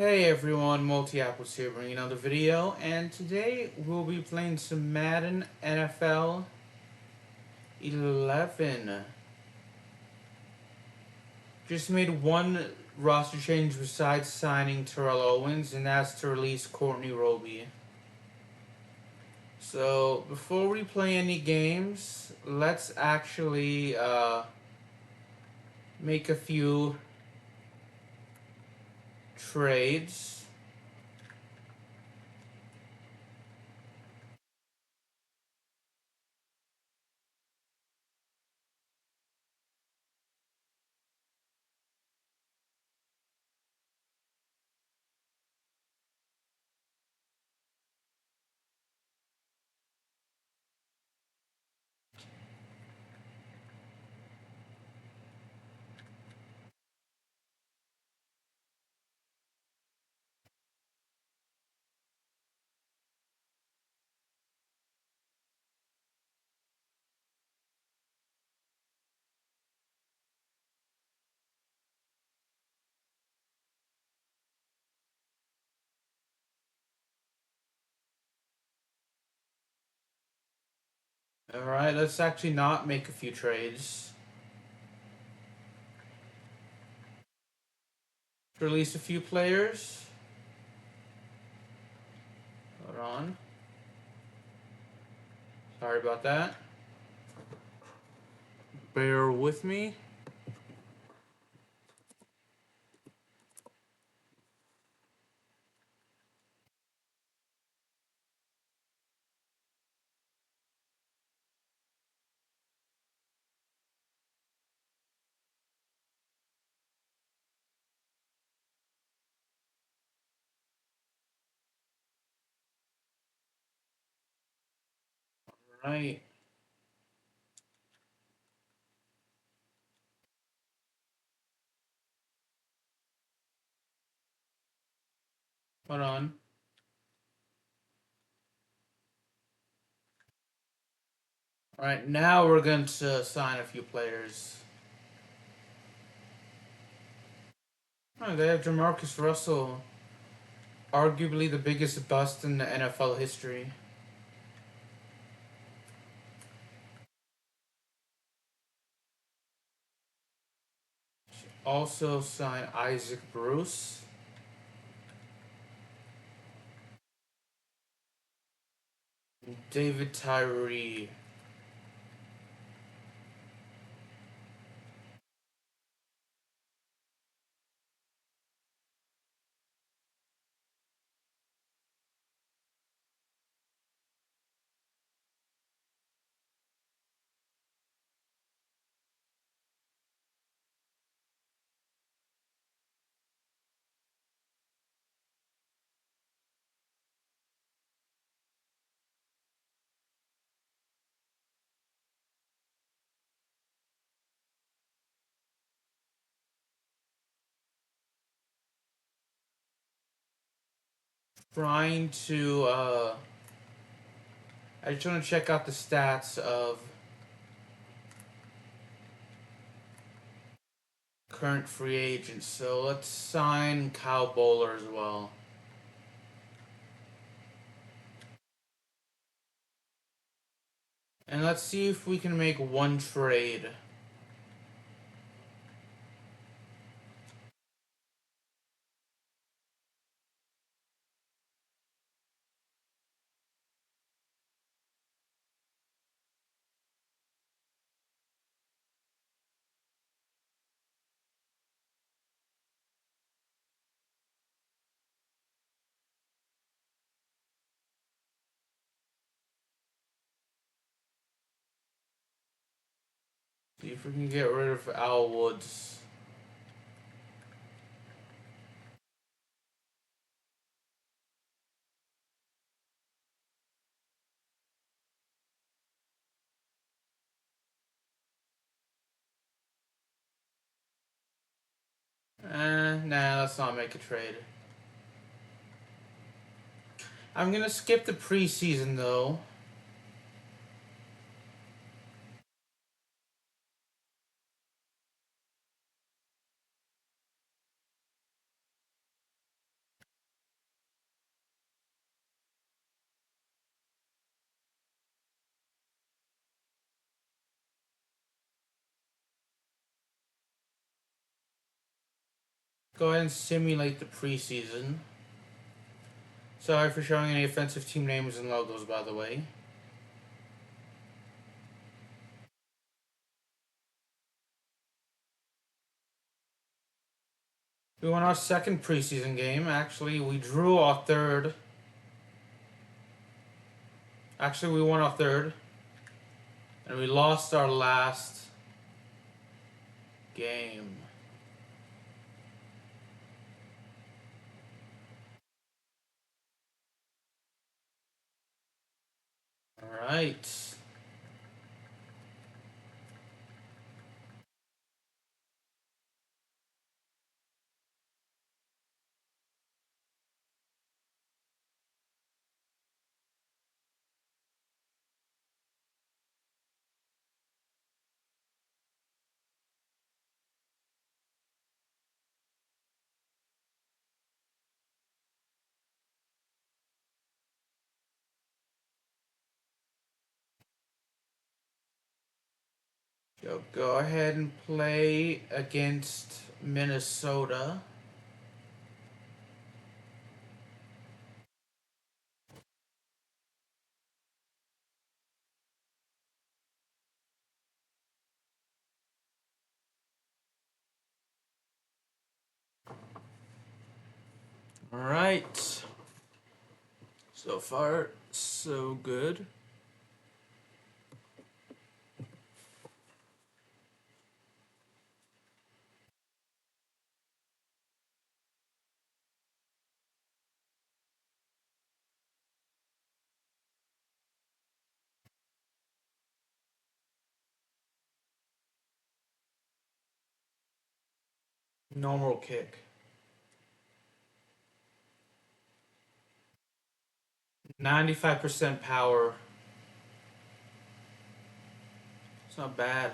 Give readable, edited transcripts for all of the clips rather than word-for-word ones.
Hey everyone, Multi-Apples here bringing another video, and today we'll be playing some Madden NFL 11. Just made one roster change besides signing Terrell Owens, and that's to release Courtney Roby. So before we play any games, let's actually make a few trades. Alright, let's actually not make a few trades. Release a few players. Hold on. Sorry about that. Bear with me. Right. Hold on. Alright, now we're going to sign a few players. Oh, they have Jamarcus Russell, arguably the biggest bust in the NFL history. Also sign Isaac Bruce. David Tyree. Trying to, I just want to check out the stats of current free agents. So let's sign Kyle Bowler as well. And let's see if we can make one trade. See if we can get rid of Al Woods. Nah, let's not make a trade. I'm gonna skip the preseason though. go ahead and simulate the preseason. Sorry for showing any offensive team names and logos, by the way. We won our second preseason game. Actually, we drew our third. Actually, we won our third. And we lost our last game. Alright. So go ahead and play against Minnesota. Alright. So far, so good. Normal kick. 95% power. It's not bad.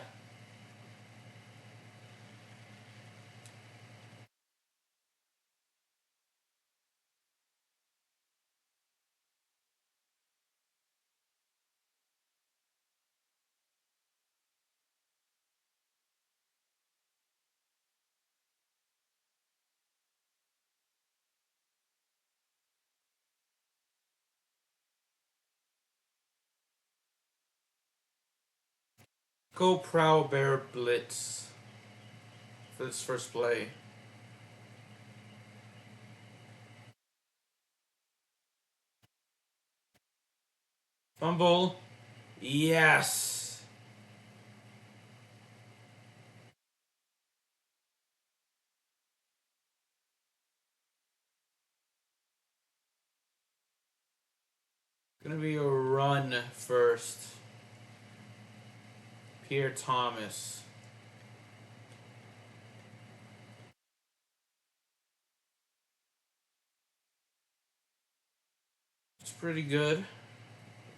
Go Prowl Bear Blitz for this first play. Fumble. Yes. Gonna be a run first. Pierre Thomas. It's pretty good,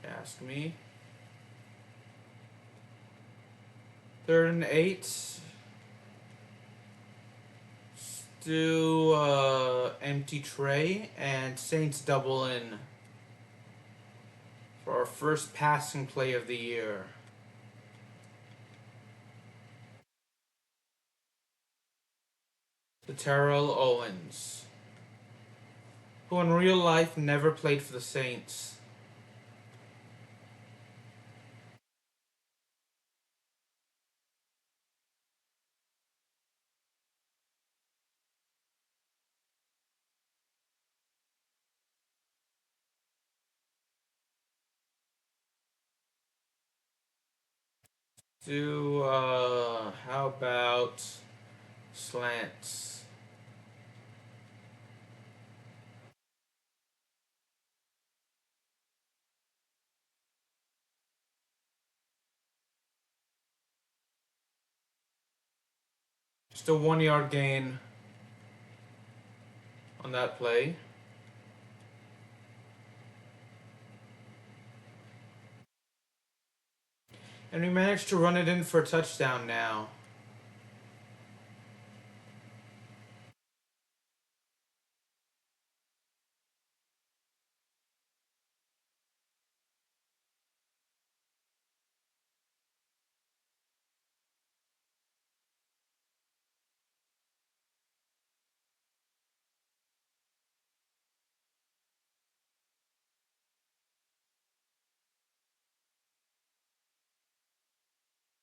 ask me. 3rd and 8. Do empty tray and Saints double in for our first passing play of the year. To Terrell Owens, who in real life never played for the Saints. Do how about slants? Just a 1 yard gain on that play. And we managed to run it in for a touchdown now.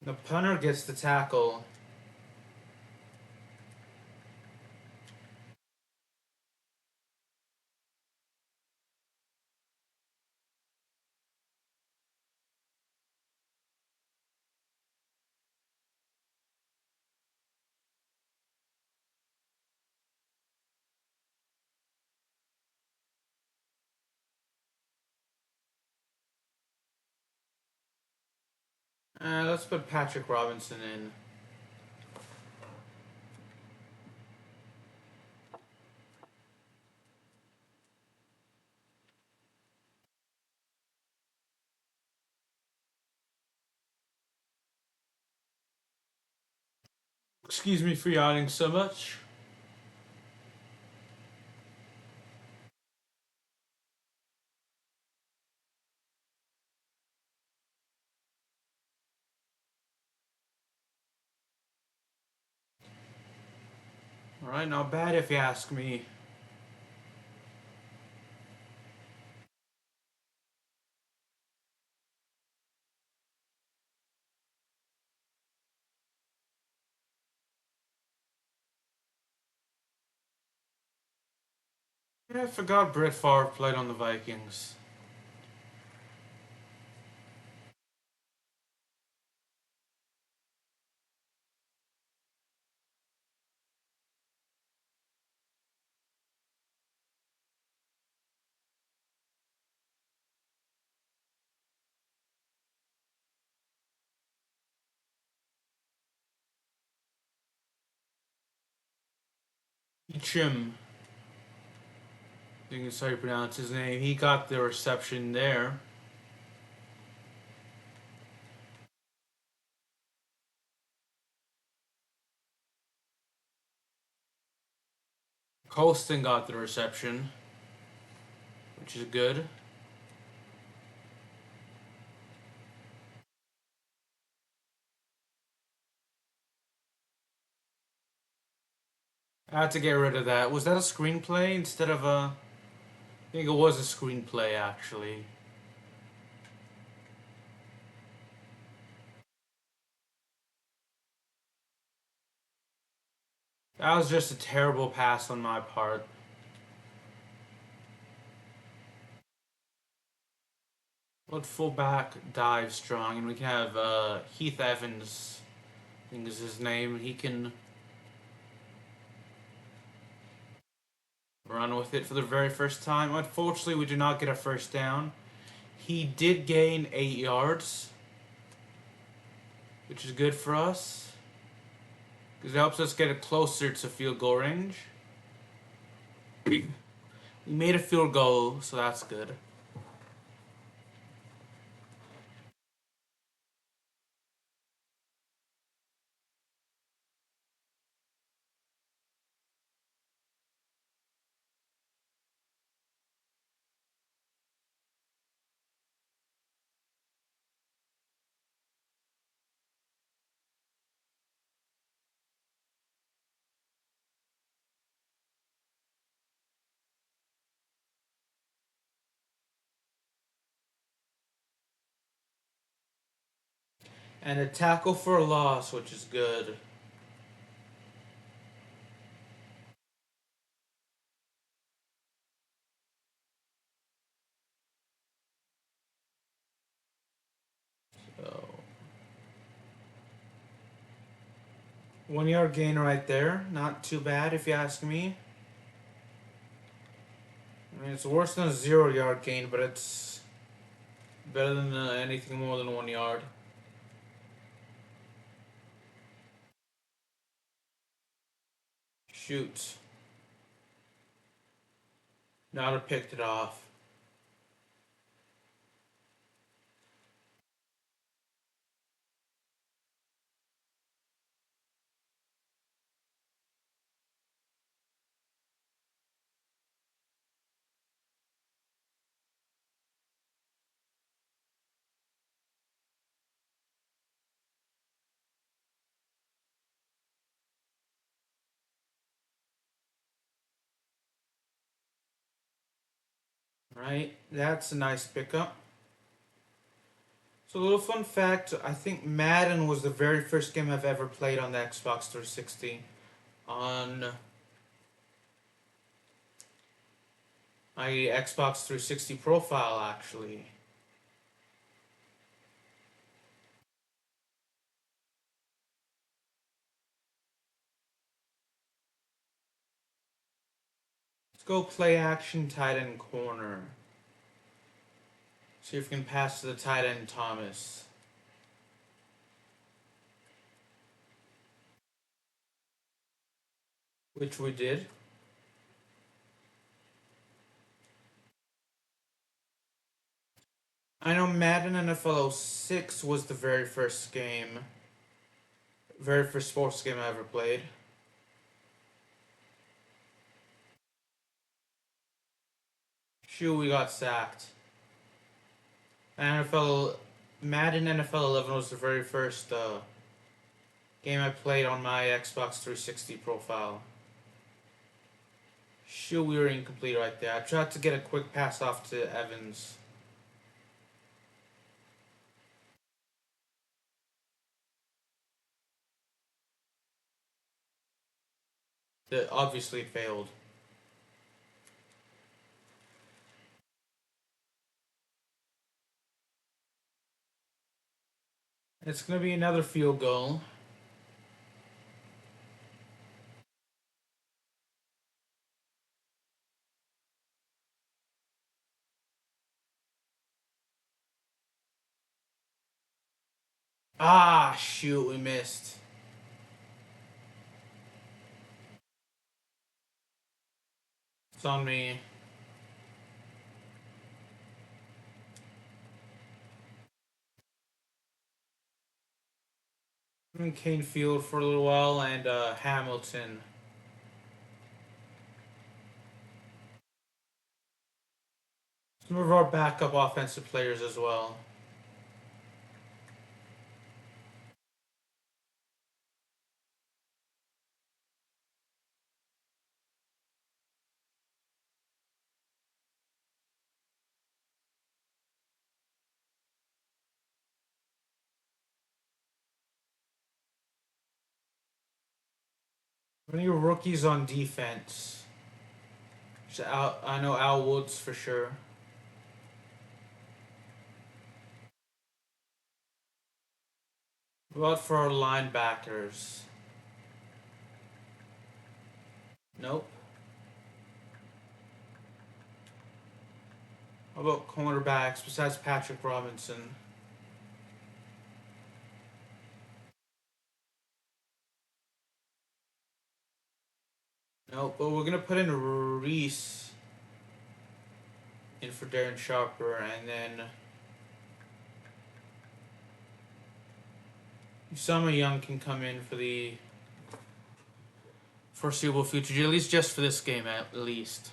The punter gets the tackle. Let's put Patrick Robinson in. Excuse me for yawning so much. Alright, not bad if you ask me. Yeah, I forgot Brett Favre played on the Vikings. Chim. I think that's how you pronounce his name. He got the reception there. Colston got the reception, which is good. I had to get rid of that. Was that a screenplay instead of a... I think it was a screenplay, actually. That was just a terrible pass on my part. Let fullback dive strong, and we can have Heath Evans, I think is his name. He can run with it for the very first time. Unfortunately, we do not get a first down. He did gain 8 yards, which is good for us, because it helps us get it closer to field goal range. We made a field goal, so that's good. And a tackle for a loss, which is good. So 1 yard gain right there. Not too bad if you ask me. I mean, it's worse than a 0 yard gain, but it's better than anything more than 1 yard. Shoot. Not have picked it off. Right? That's a nice pickup. So a little fun fact, I think Madden was the very first game I've ever played on the Xbox 360. On my Xbox 360 profile, actually. Let's go play action tight end corner. See if we can pass to the tight end Thomas. Which we did. I know Madden NFL 06 was the very first game. Very first sports game I ever played. Shoot, we got sacked. NFL Madden NFL 11 was the very first game I played on my Xbox 360 profile. Shoot, we were incomplete right there. I tried to get a quick pass off to Evans. That obviously failed. It's gonna be another field goal. Ah, shoot, we missed. It's on me. I'm in Kane Field for a little while and Hamilton. Some of our backup offensive players as well. Any rookies on defense? I know Al Woods for sure. What about for our linebackers? Nope. How about cornerbacks besides Patrick Robinson? Nope. But we're gonna put in Reese in for Darren Sharper, and then Usama Young can come in for the foreseeable future, at least just for this game, at least.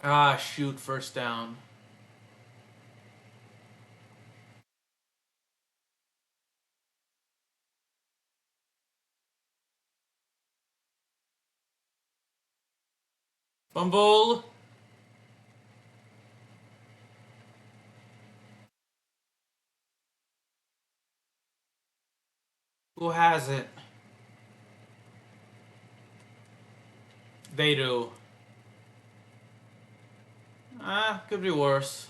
Ah, shoot, first down. Fumble. Who has it? They do. Ah, could be worse.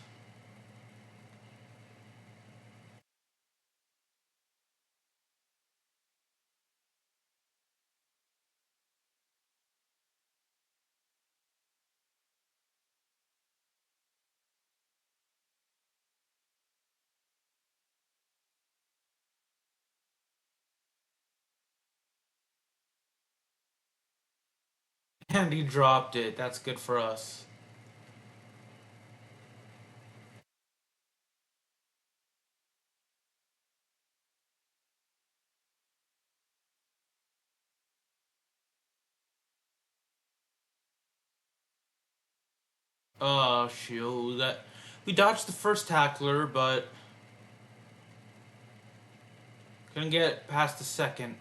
And he dropped it. That's good for us. Oh, shoot. We dodged the first tackler, but couldn't get past the second.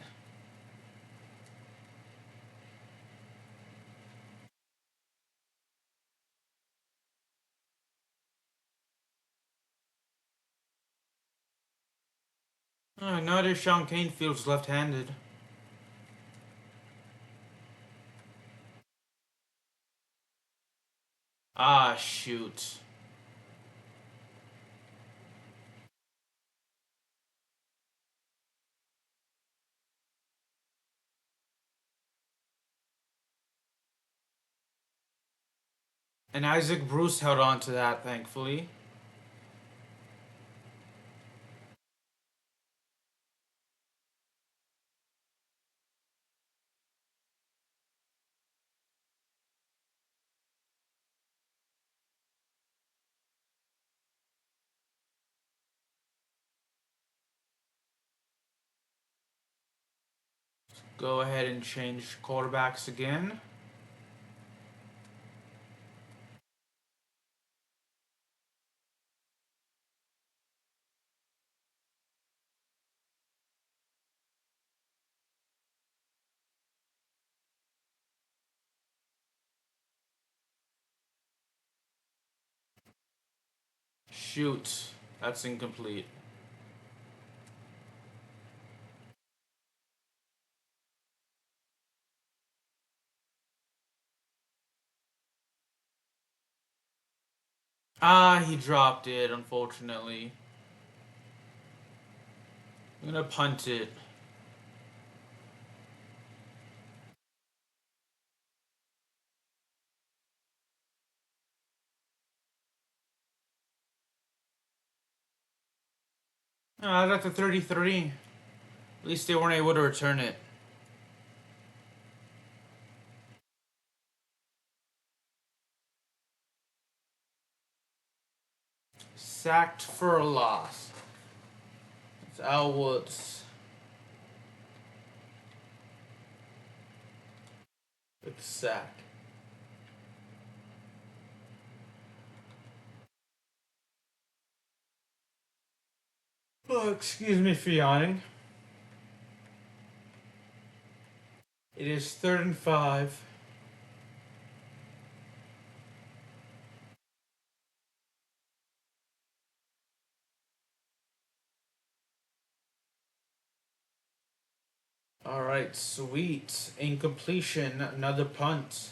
Neither Sean Kane feels left-handed. Ah, shoot. And Isaac Bruce held on to that, thankfully. Go ahead and change quarterbacks again. Shoot. That's incomplete. Ah, he dropped it, unfortunately. I'm gonna punt it. Ah, I got the 33. At least they weren't able to return it. Sacked for a loss. It's Al Woods. With the sack. Oh, excuse me for yawning. It is 3rd and 5. Alright, sweet. Incompletion. Another punt.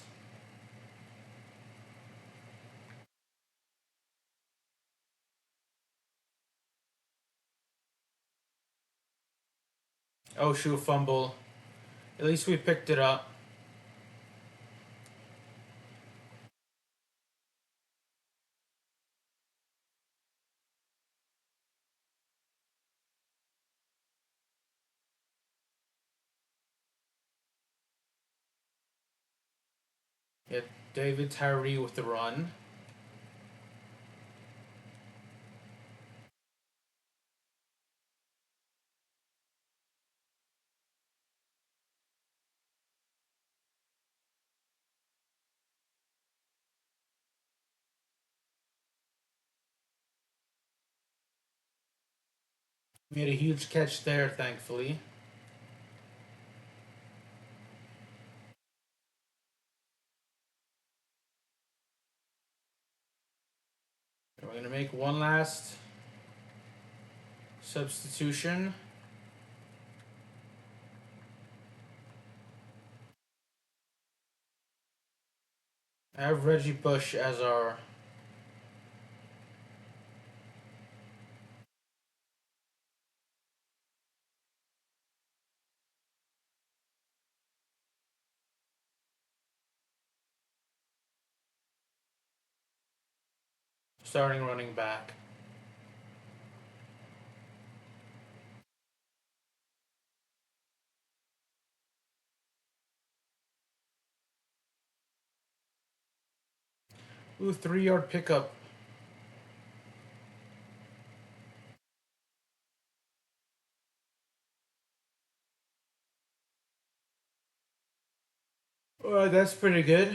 Oh, shoot, fumble. At least we picked it up. Yeah, David Tyree with the run. Made a huge catch there, thankfully. We're going to make one last substitution. I have Reggie Bush as our starting running back. Ooh, 3-yard pickup. That's pretty good. I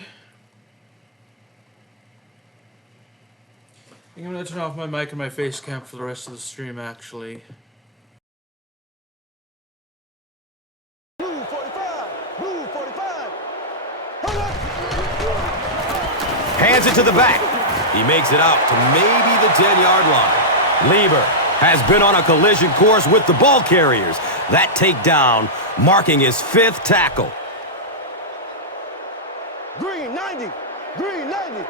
think I'm gonna turn off my mic and my face cam for the rest of the stream, actually. Blue 45! Blue 45! Hands it to the back. He makes it out to maybe the 10-yard line. Lieber has been on a collision course with the ball carriers. That takedown marking his 5th tackle. Green 90! Green 90!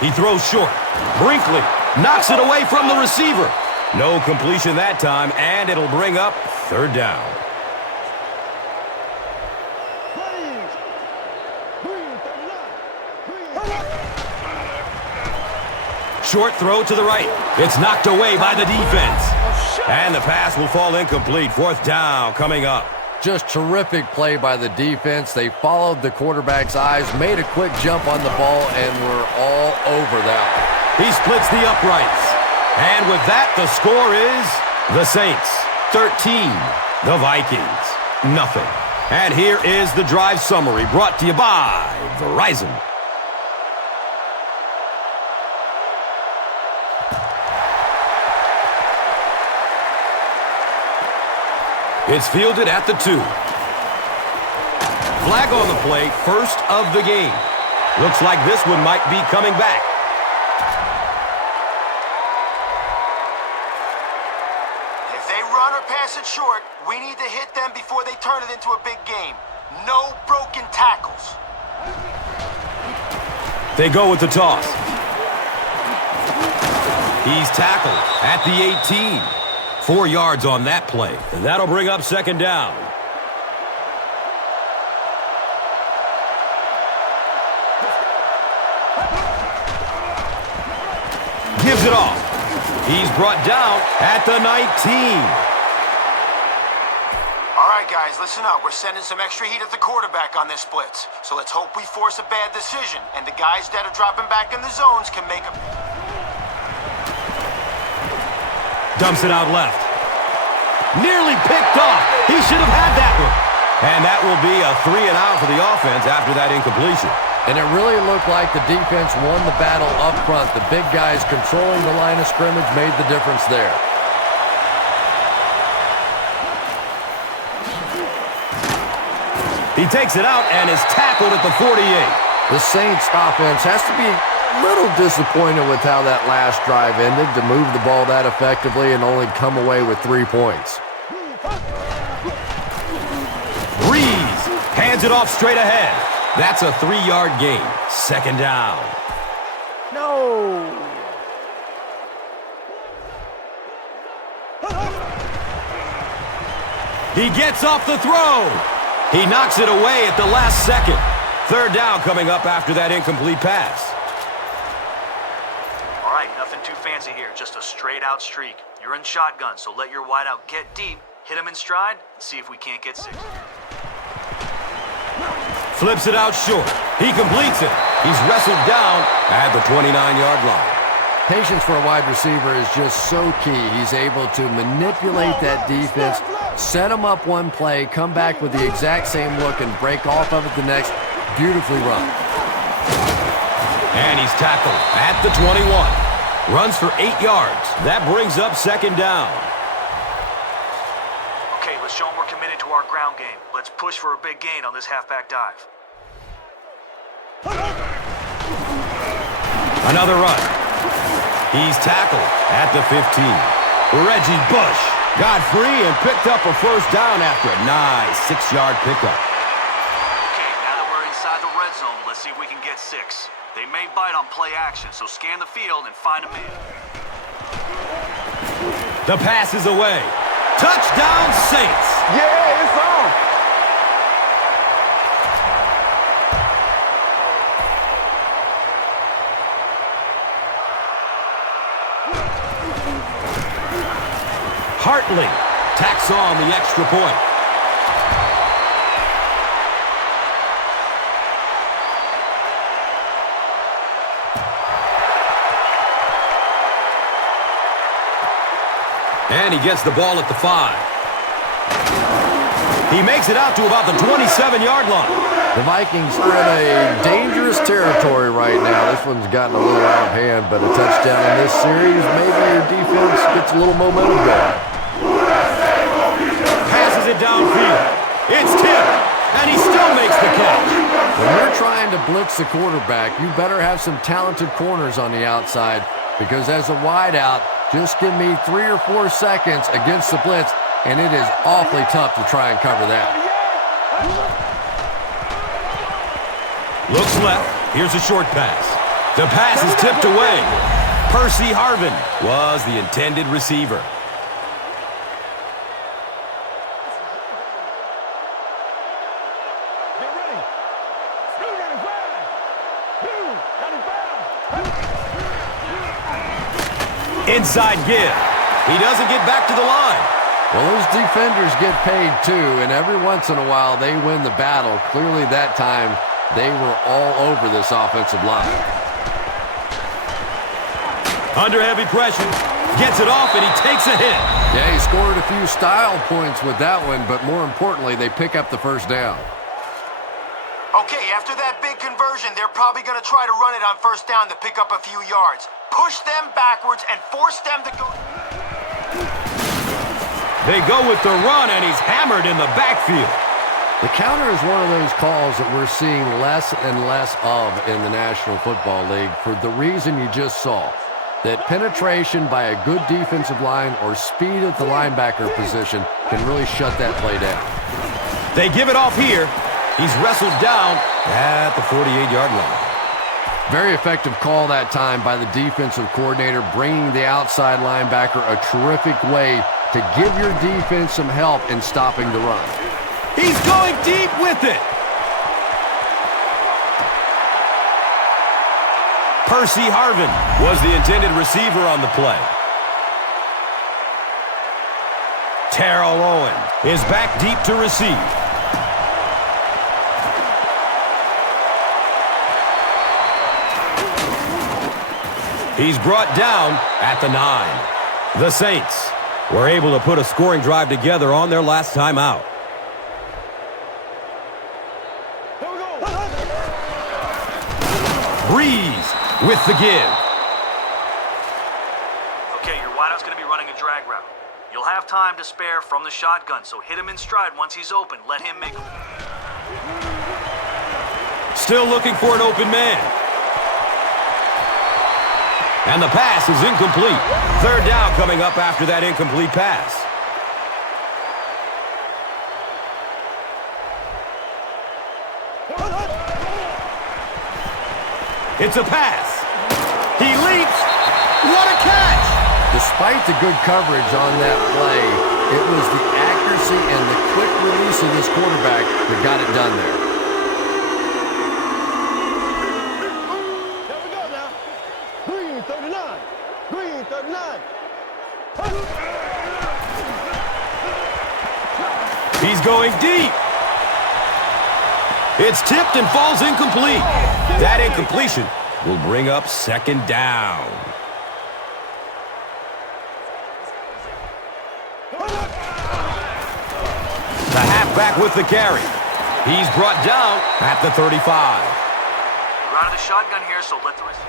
He throws short. Brinkley knocks it away from the receiver. No completion that time, and it'll bring up 3rd down. Short throw to the right. It's knocked away by the defense. And the pass will fall incomplete. 4th down coming up. Just terrific play by the defense. They followed the quarterback's eyes, made a quick jump on the ball, and were all over that. He splits the uprights. And with that, the score is the Saints 13, the Vikings nothing. And here is the drive summary brought to you by Verizon. It's fielded at the 2. Flag on the play, first of the game. Looks like this one might be coming back. If they run or pass it short, we need to hit them before they turn it into a big game. No broken tackles. They go with the toss. He's tackled at the 18. 4 yards on that play, and that'll bring up 2nd down. Gives it off. He's brought down at the 19. All right, guys, listen up. We're sending some extra heat at the quarterback on this blitz. So let's hope we force a bad decision, and the guys that are dropping back in the zones can make a... Dumps it out left. Nearly picked off. He should have had that one. And that will be a 3-and-out for the offense after that incompletion. And it really looked like the defense won the battle up front. The big guys controlling the line of scrimmage made the difference there. He takes it out and is tackled at the 48. The Saints offense has to be a little disappointed with how that last drive ended, to move the ball that effectively and only come away with 3 points. Breeze hands it off straight ahead. That's a 3-yard gain. 2nd down. No! He gets off the throw. He knocks it away at the last second. 3rd down coming up after that incomplete pass. All right, nothing too fancy here, just a straight-out streak. You're in shotgun, so let your wideout get deep, hit him in stride, and see if we can't get 6. Flips it out short. He completes it. He's wrestled down at the 29-yard line. Patience for a wide receiver is just so key. He's able to manipulate that defense, set them up one play, come back with the exact same look, and break off of it the next. Beautifully run. And he's tackled at the 21. Runs for 8 yards. That brings up 2nd down. Okay, let's show them we're committed to our ground game. Let's push for a big gain on this halfback dive. Another run. He's tackled at the 15. Reggie Bush got free and picked up a 1st down after a nice 6-yard pickup. Okay, now that we're inside the red zone, let's see if we can get 6. They may bite on play action, so scan the field and find a man. The pass is away. Touchdown, Saints! Yeah, it's on! Hartley tacks on the extra point. And he gets the ball at the 5. He makes it out to about the 27-yard line. The Vikings are in a dangerous territory right now. This one's gotten a little out of hand, but a touchdown in this series, maybe your defense gets a little momentum going. Passes it downfield. It's tipped, and he still makes the catch. When you're trying to blitz the quarterback, you better have some talented corners on the outside, because as a wideout, just give me 3 or 4 seconds against the blitz, and it is awfully tough to try and cover that. Looks left. Here's a short pass. The pass is tipped away. Percy Harvin was the intended receiver. Get ready. Blue 95. Blue 95. Inside give. He doesn't get back to the line. Well, those defenders get paid too, and every once in a while they win the battle. Clearly that time they were all over this offensive line. Under heavy pressure. Gets it off, and he takes a hit. Yeah, he scored a few style points with that one, but more importantly, they pick up the first down. Okay, after that big conversion, they're probably going to try to run it on first down to pick up a few yards. Push them backwards and force them to go. They go with the run, and he's hammered in the backfield. The counter is one of those calls that we're seeing less and less of in the National Football League for the reason you just saw. That penetration by a good defensive line or speed at the linebacker position can really shut that play down. They give it off here. He's wrestled down at the 48-yard line. Very effective call that time by the defensive coordinator, bringing the outside linebacker a terrific way to give your defense some help in stopping the run. He's going deep with it. Percy Harvin was the intended receiver on the play. Terrell Owen is back deep to receive. He's brought down at the 9. The Saints were able to put a scoring drive together on their last time out. Breeze with the give. Okay, your wideout's going to be running a drag route. You'll have time to spare from the shotgun, so hit him in stride once he's open. Let him make... Still looking for an open man. And the pass is incomplete. Third down coming up after that incomplete pass. It's a pass. He leaps. What a catch! Despite the good coverage on that play, it was the accuracy and the quick release of this quarterback that got it done there. Here we go now. Green 39. Green 39. He's going deep. It's tipped and falls incomplete. That incompletion will bring up second down. The halfback with the carry. He's brought down at the 35. You're out of the shotgun here, so let the receiver...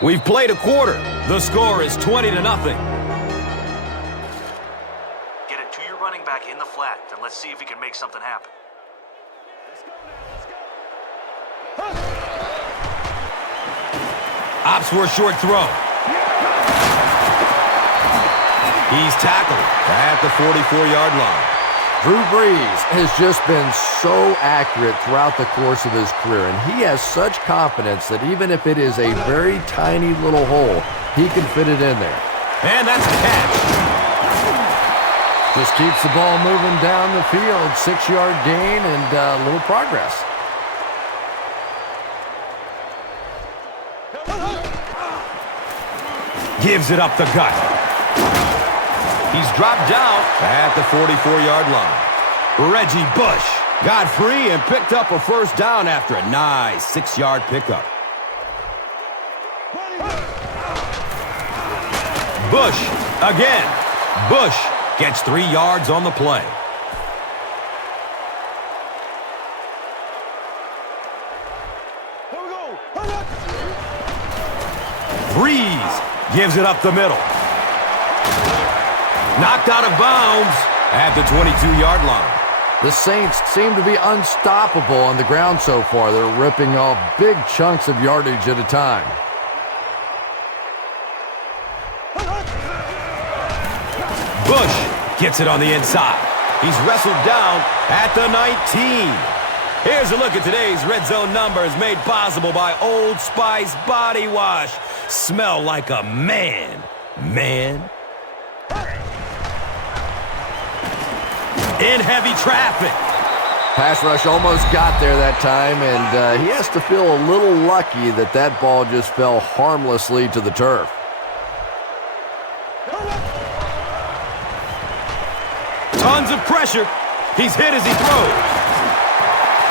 We've played a quarter. The score is 20-0. Get it to your running back in the flat, then let's see if he can make something happen. Opts for a short throw. He's tackled at the 44-yard line. Drew Brees has just been so accurate throughout the course of his career, and he has such confidence that even if it is a very tiny little hole, he can fit it in there. And that's a catch. Just keeps the ball moving down the field, 6-yard gain and a little progress. Gives it up the gut. He's dropped down at the 44-yard line. Reggie Bush got free and picked up a first down after a nice 6-yard pickup. Bush again. Bush gets 3 yards on the play. Here we go. Hurry up. Breeze gives it up the middle. Knocked out of bounds at the 22-yard line. The Saints seem to be unstoppable on the ground so far. They're ripping off big chunks of yardage at a time. Bush gets it on the inside. He's wrestled down at the 19. Here's a look at today's Red Zone numbers made possible by Old Spice Body Wash. Smell like a man. Man. In heavy traffic. Pass rush almost got there that time, and he has to feel a little lucky that that ball just fell harmlessly to the turf. Tons of pressure. He's hit as he throws.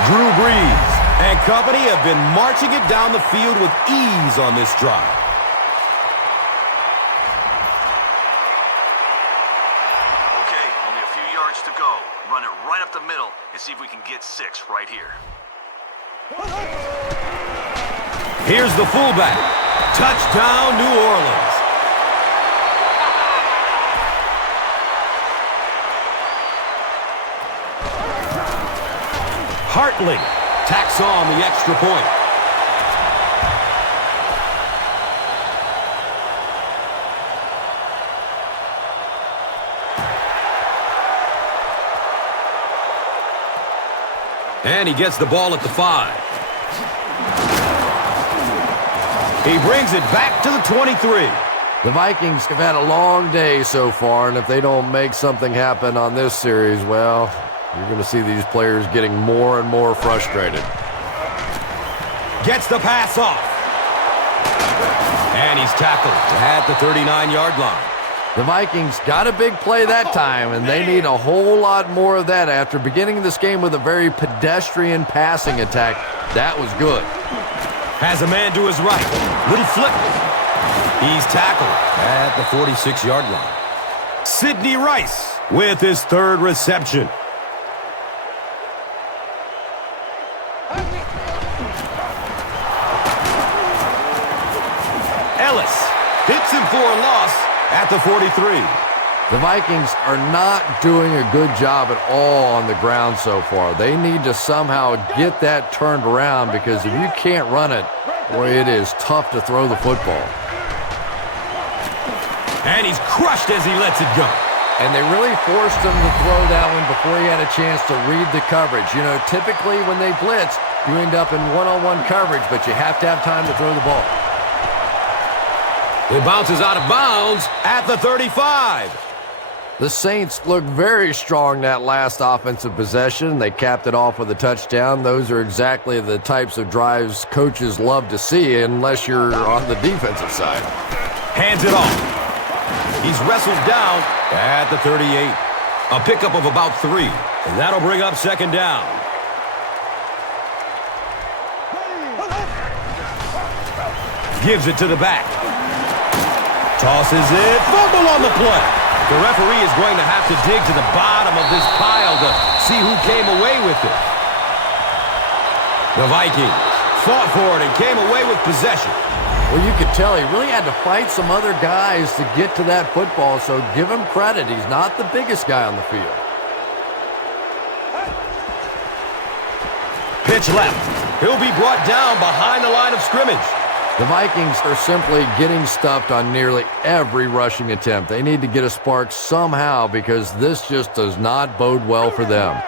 Drew Brees and company have been marching it down the field with ease on this drive. Okay, only a few yards to go. Run it right up the middle and see if we can get 6 right here. Here's the fullback. Touchdown, New Orleans. Hartley tacks on the extra point. And he gets the ball at the 5. He brings it back to the 23. The Vikings have had a long day so far, and if they don't make something happen on this series, well, you're going to see these players getting more and more frustrated. Gets the pass off. And he's tackled at the 39-yard line. The Vikings got a big play that time, and they need a whole lot more of that after beginning this game with a very pedestrian passing attack. That was good. Has a man to his right. Little flip. He's tackled at the 46-yard line. Sidney Rice with his 3rd reception. Ellis hits him for a loss at the 43. The Vikings are not doing a good job at all on the ground so far. They need to somehow get that turned around, because if you can't run it, boy, it is tough to throw the football. And he's crushed as he lets it go. And they really forced him to throw that one before he had a chance to read the coverage. You know, typically when they blitz, you end up in one-on-one coverage, but you have to have time to throw the ball. It bounces out of bounds at the 35. The Saints looked very strong that last offensive possession. They capped it off with a touchdown. Those are exactly the types of drives coaches love to see, unless you're on the defensive side. Hands it off. He's wrestled down at the 38. A pickup of about 3. And that'll bring up 2nd down. Gives it to the back. Tosses it. Fumble on the play. The referee is going to have to dig to the bottom of this pile to see who came away with it. The Vikings fought for it and came away with possession. Well, you could tell he really had to fight some other guys to get to that football, so give him credit. He's not the biggest guy on the field. Pitch left. He'll be brought down behind the line of scrimmage. The Vikings are simply getting stuffed on nearly every rushing attempt. They need to get a spark somehow, because this just does not bode well for them.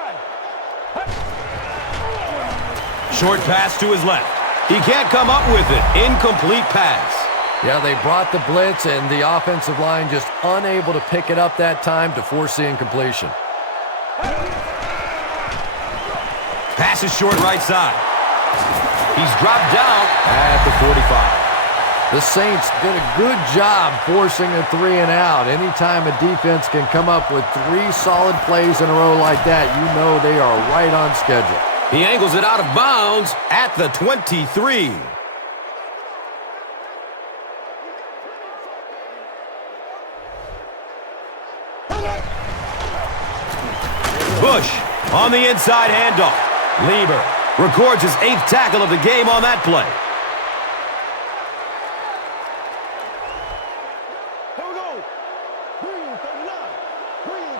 Short pass to his left. He can't come up with it. Incomplete pass. Yeah, they brought the blitz, and the offensive line just unable to pick it up that time to force the incompletion. Pass is short right side. He's dropped down at the 45. The Saints did a good job forcing a 3-and-out. Anytime a defense can come up with 3 solid plays in a row like that, you know they are right on schedule. He angles it out of bounds at the 23. push on the inside handoff. Lieber records his 8th tackle of the game on that play. Here we go. Green 39. Green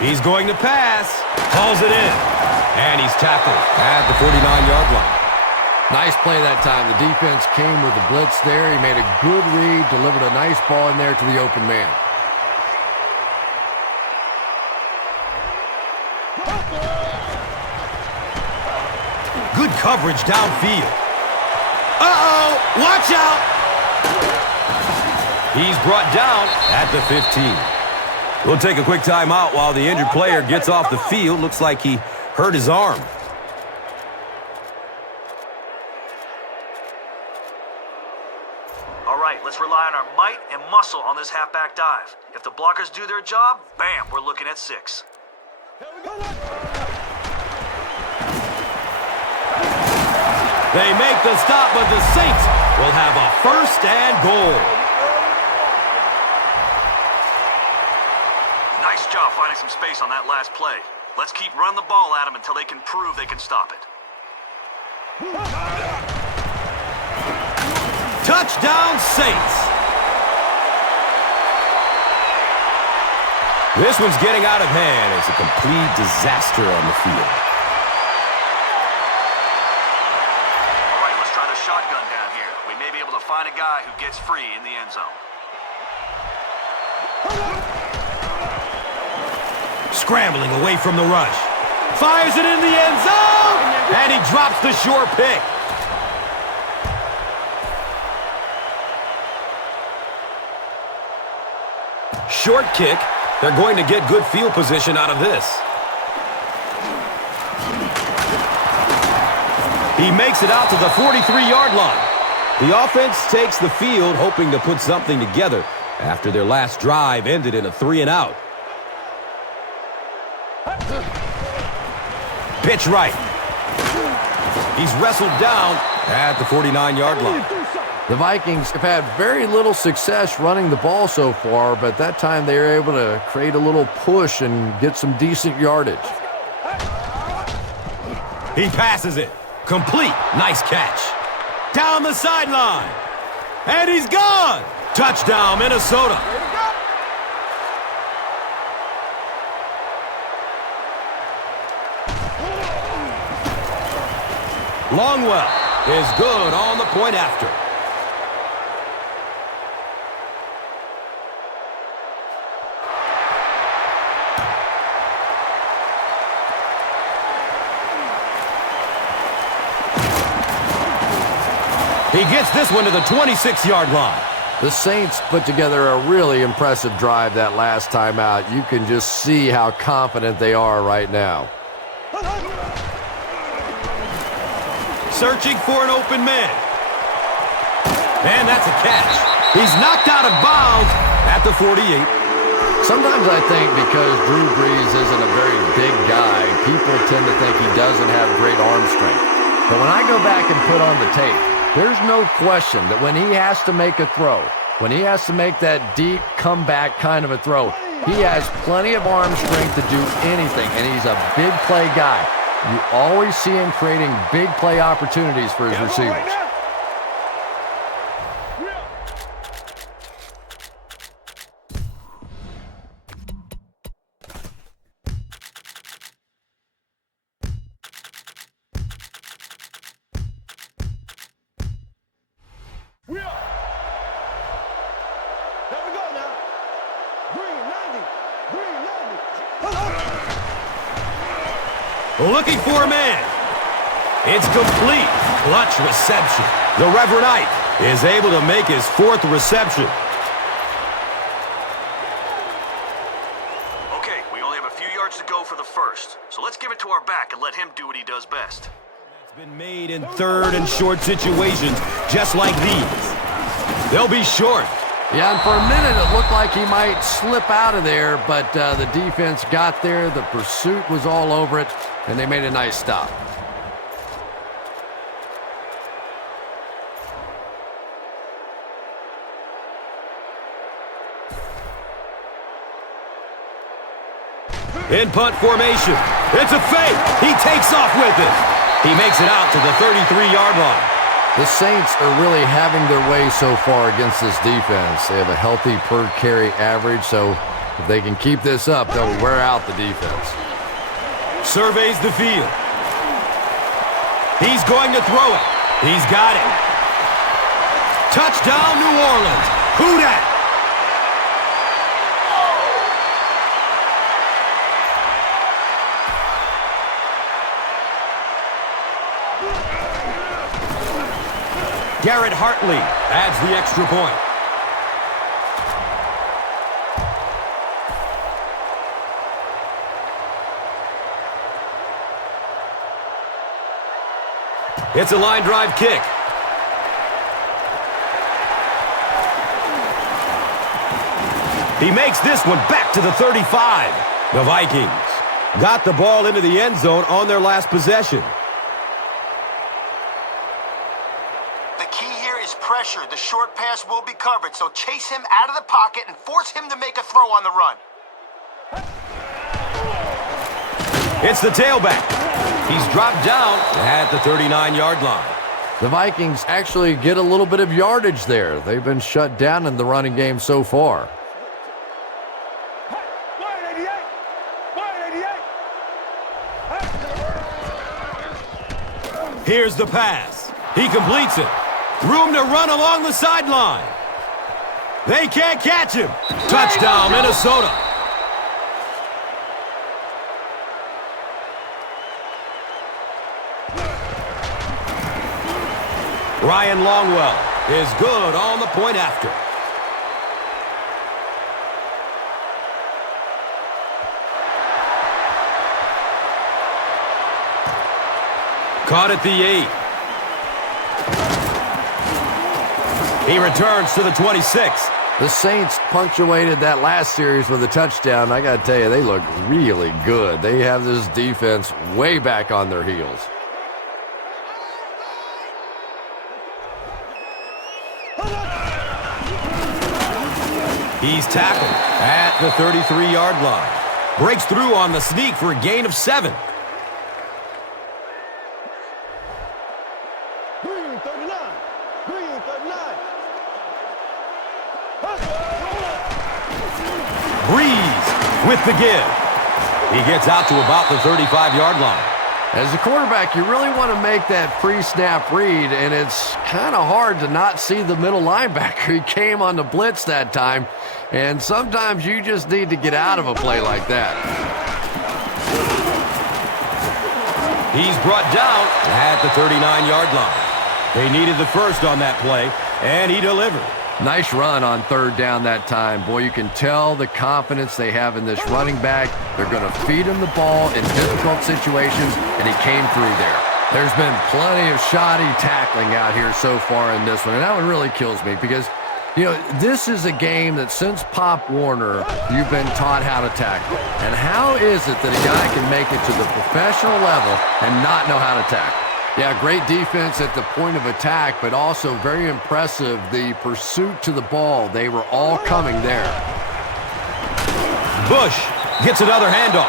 39. He's going to pass. Calls it in. And he's tackled at the 49-yard line. Nice play that time. The defense came with the blitz there. He made a good read, delivered a nice ball in there to the open man. Good coverage downfield. Uh-oh! Watch out! He's brought down at the 15. We'll take a quick timeout while the injured player gets off the field. Looks like he hurt his arm. All right, let's rely on our might and muscle on this halfback dive. If the blockers do their job, bam, we're looking at 6. They make the stop, but the Saints will have a 1st and goal. Nice job finding some space on that last play. Let's keep running the ball at them until they can prove they can stop it. Touchdown, Saints. This one's getting out of hand. It's a complete disaster on the field. All right, let's try the shotgun down here. We may be able to find a guy who gets free in the end zone. Scrambling away from the rush. Fires it in the end zone! And he drops the short pick. Short kick. They're going to get good field position out of this. He makes it out to the 43-yard line. The offense takes the field, hoping to put something together after their last drive ended in a 3-and-out. Pitch right. He's wrestled down at the 49-yard line. The Vikings have had very little success running the ball so far, but that time they were able to create a little push and get some decent yardage. He passes it. Complete. Nice catch. Down the sideline. And he's gone. Touchdown, Minnesota. Longwell is good on the point after. He gets this one to the 26-yard line. The Saints put together a really impressive drive that last time out. You can just see how confident they are right now. Searching for an open man. And that's a catch. He's knocked out of bounds at the 48. Sometimes I think because Drew Brees isn't a very big guy, people tend to think he doesn't have great arm strength. But when I go back and put on the tape, there's no question that when he has to make a throw, when he has to make that deep comeback kind of a throw, he has plenty of arm strength to do anything, and he's a big play guy. You always see him creating big play opportunities for his receivers. Looking for a man. It's complete. Clutch reception. The Reverend Ike is able to make his 4th reception. Okay, we only have a few yards to go for the first. So let's give it to our back and let him do what he does best. It's been made in 3rd and short situations just like these. They'll be short. Yeah, and for a minute it looked like he might slip out of there, but the defense got there. The pursuit was all over it, and they made a nice stop. In punt formation. It's a fake. He takes off with it. He makes it out to the 33-yard line. The Saints are really having their way so far against this defense. They have a healthy per-carry average, so if they can keep this up, they'll wear out the defense. Surveys the field. He's going to throw it. He's got it. Touchdown, New Orleans. Who dat? Garrett Hartley adds the extra point. It's a line drive kick. He makes this one back to the 35. The Vikings got the ball into the end zone on their last possession. The key here is pressure. The short pass will be covered, so chase him out of the pocket and force him to make a throw on the run. It's the tailback. He's dropped down at the 39-yard line. The Vikings actually get a little bit of yardage there. They've been shut down in the running game so far. Here's the pass. He completes it. Room to run along the sideline. They can't catch him. Touchdown, Minnesota. Ryan Longwell is good on the point after. Caught at the 8. He returns to the 26. The Saints punctuated that last series with a touchdown. I got to tell you, they look really good. They have this defense way back on their heels. He's tackled at the 33-yard line. Breaks through on the sneak for a gain of 7. Green 39. Green 39. Breeze with the give. He gets out to about the 35-yard line. As a quarterback, you really want to make that pre-snap read, and it's kind of hard to not see the middle linebacker. He came on the blitz that time, and sometimes you just need to get out of a play like that. He's brought down at the 39-yard line. They needed the first on that play, and he delivered. Nice run on third down that time. Boy, you can tell the confidence they have in this running back. They're going to feed him the ball in difficult situations, and he came through there. There's been plenty of shoddy tackling out here so far in this one, and that one really kills me because, you know, this is a game that since Pop Warner, you've been taught how to tackle. And how is it that a guy can make it to the professional level and not know how to tackle? Yeah, great defense at the point of attack, but also very impressive, the pursuit to the ball. They were all coming there. Bush gets another handoff.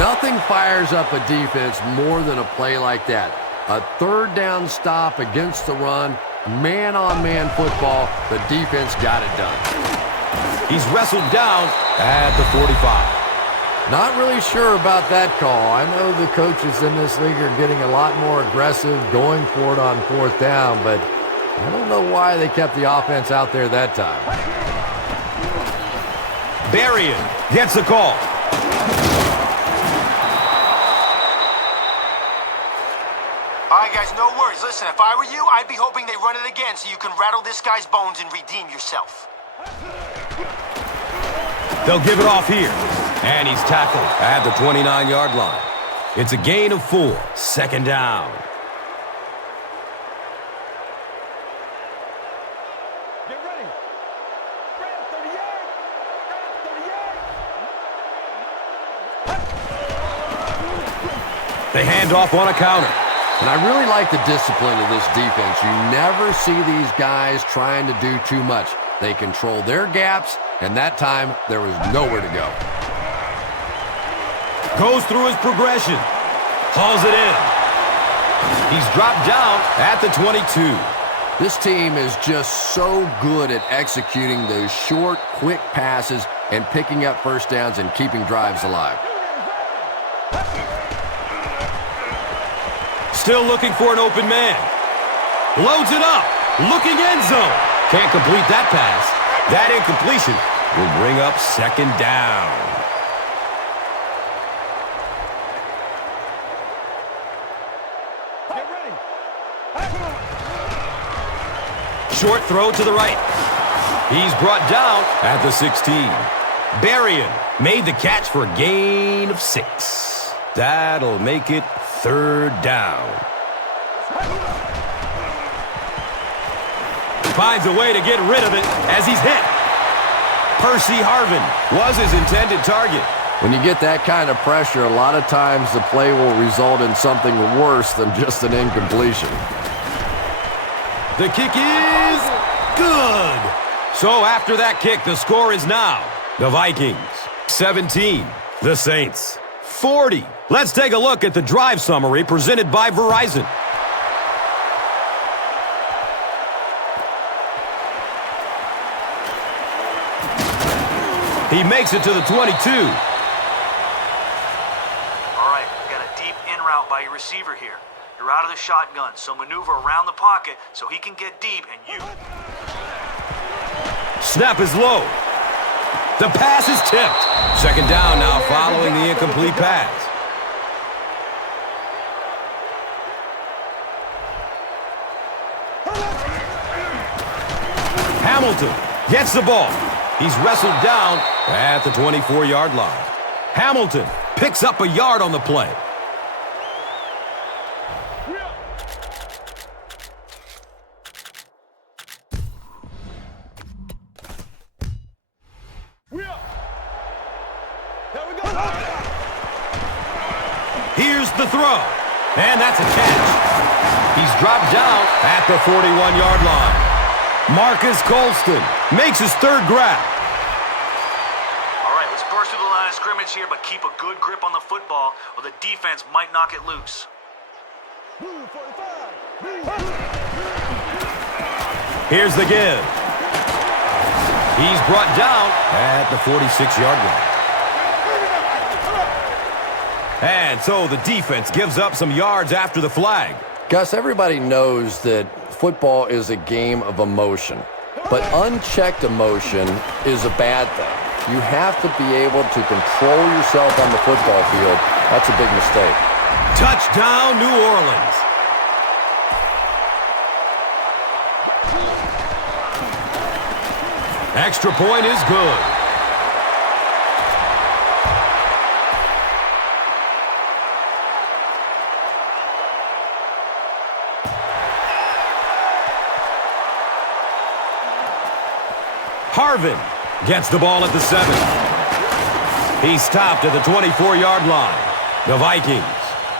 Nothing fires up a defense more than a play like that. A third down stop against the run, man-on-man football. The defense got it done. He's wrestled down at the 45. Not really sure about that call. I know the coaches in this league are getting a lot more aggressive, going for it on fourth down, but I don't know why they kept the offense out there that time. Berrien gets the call. All right, guys, no worries. Listen, if I were you, I'd be hoping they run it again so you can rattle this guy's bones and redeem yourself. They'll give it off here. And he's tackled at the 29-yard line. It's a gain of 4. Second down. Get ready. Grab 38. Grab 38. They hand off on a counter. And I really like the discipline of this defense. You never see these guys trying to do too much. They control their gaps, and that time there was nowhere to go. Goes through his progression. Hauls it in. He's dropped down at the 22. This team is just so good at executing those short, quick passes and picking up first downs and keeping drives alive. Still looking for an open man. Loads it up. Looking end zone. Can't complete that pass. That incompletion will bring up second down. Get ready. Short throw to the right. He's brought down at the 16. Berrien made the catch for a gain of 6. That'll make it third down. Finds a way to get rid of it as he's hit. Percy Harvin was his intended target. When you get that kind of pressure, a lot of times the play will result in something worse than just an incompletion. The kick is good. So after that kick, the score is now the Vikings 17, the Saints 40. Let's take a look at the drive summary presented by Verizon. He makes it to the 22. All right, we got a deep in route by your receiver here. You're out of the shotgun, so maneuver around the pocket so he can get deep and you... Snap is low. The pass is tipped. Second down now following the incomplete pass. Hamilton gets the ball. He's wrestled down at the 24-yard line. Hamilton picks up a yard on the play. Here's the throw, and that's a catch. He's dropped down at the 41-yard line. Marcus Colston makes his third grab. All right, let's burst through the line of scrimmage here, but keep a good grip on the football or the defense might knock it loose. Here's the give. He's brought down at the 46-yard line. And so the defense gives up some yards after the flag. Gus, everybody knows that football is a game of emotion, but unchecked emotion is a bad thing. You have to be able to control yourself on the football field. That's a big mistake. Touchdown, New Orleans. Extra point is good. Harvin gets the ball at the 7. He stopped at the 24-yard line. The Vikings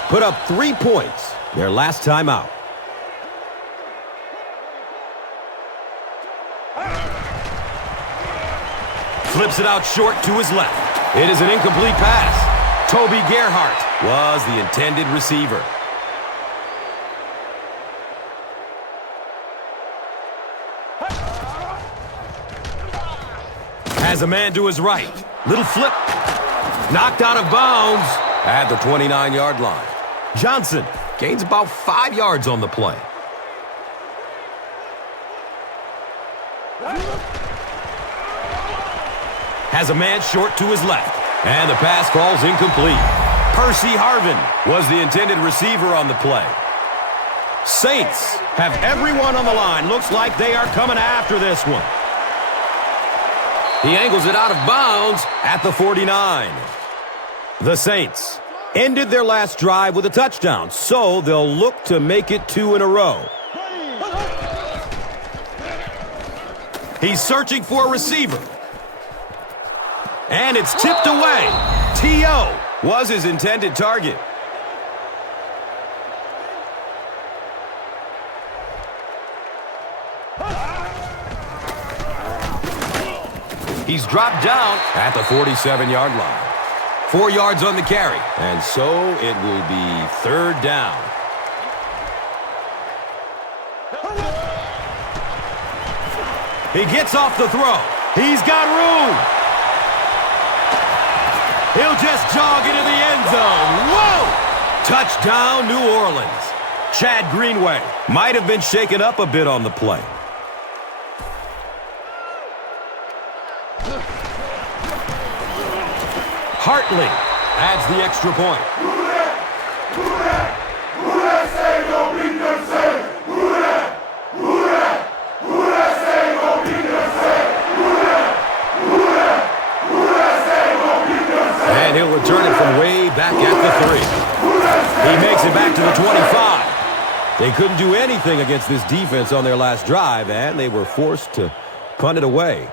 put up 3 points their last time out. Flips it out short to his left. It is an incomplete pass. Toby Gerhart was the intended receiver. Has a man to his right. Little flip. Knocked out of bounds at the 29-yard line. Johnson gains about 5 yards on the play. Has a man short to his left. And the pass falls incomplete. Percy Harvin was the intended receiver on the play. Saints have everyone on the line. Looks like they are coming after this one. He angles it out of bounds at the 49. The Saints ended their last drive with a touchdown, so they'll look to make it 2 in a row. He's searching for a receiver. And it's tipped away. T.O. was his intended target. He's dropped down at the 47-yard line. 4 yards on the carry. And so it will be 3rd down. He gets off the throw. He's got room. He'll just jog into the end zone. Whoa! Touchdown, New Orleans. Chad Greenway might have been shaken up a bit on the play. Hartley adds the extra point. And he'll return it from way back at the 3. He makes it back to the 25. They couldn't do anything against this defense on their last drive, and they were forced to punt it away.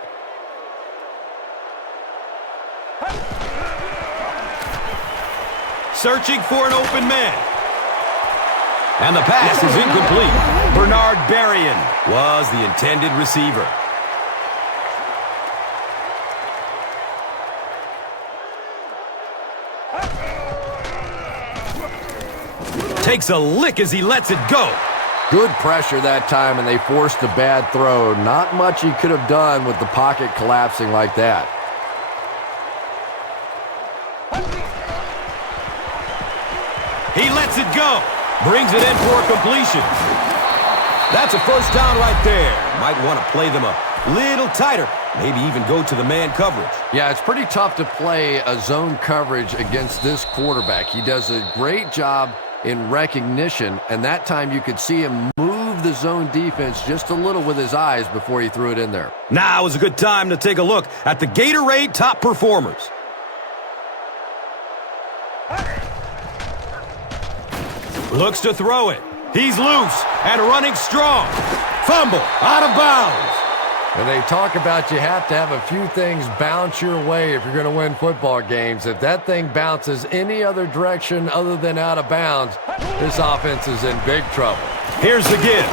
Searching for an open man. And the pass is incomplete. Bernard Berrien was the intended receiver. Takes a lick as he lets it go. Good pressure that time, and they forced a bad throw. Not much he could have done with the pocket collapsing like that. He lets it go. Brings it in for a completion. That's a 1st down right there. Might want to play them a little tighter. Maybe even go to the man coverage. Yeah, it's pretty tough to play a zone coverage against this quarterback. He does a great job in recognition, and that time you could see him move the zone defense just a little with his eyes before he threw it in there. Now is a good time to take a look at the Gatorade top performers. Looks to throw it. He's loose and running strong. Fumble out of bounds. And they talk about you have to have a few things bounce your way if you're going to win football games. If that thing bounces any other direction other than out of bounds, this offense is in big trouble. Here's the give.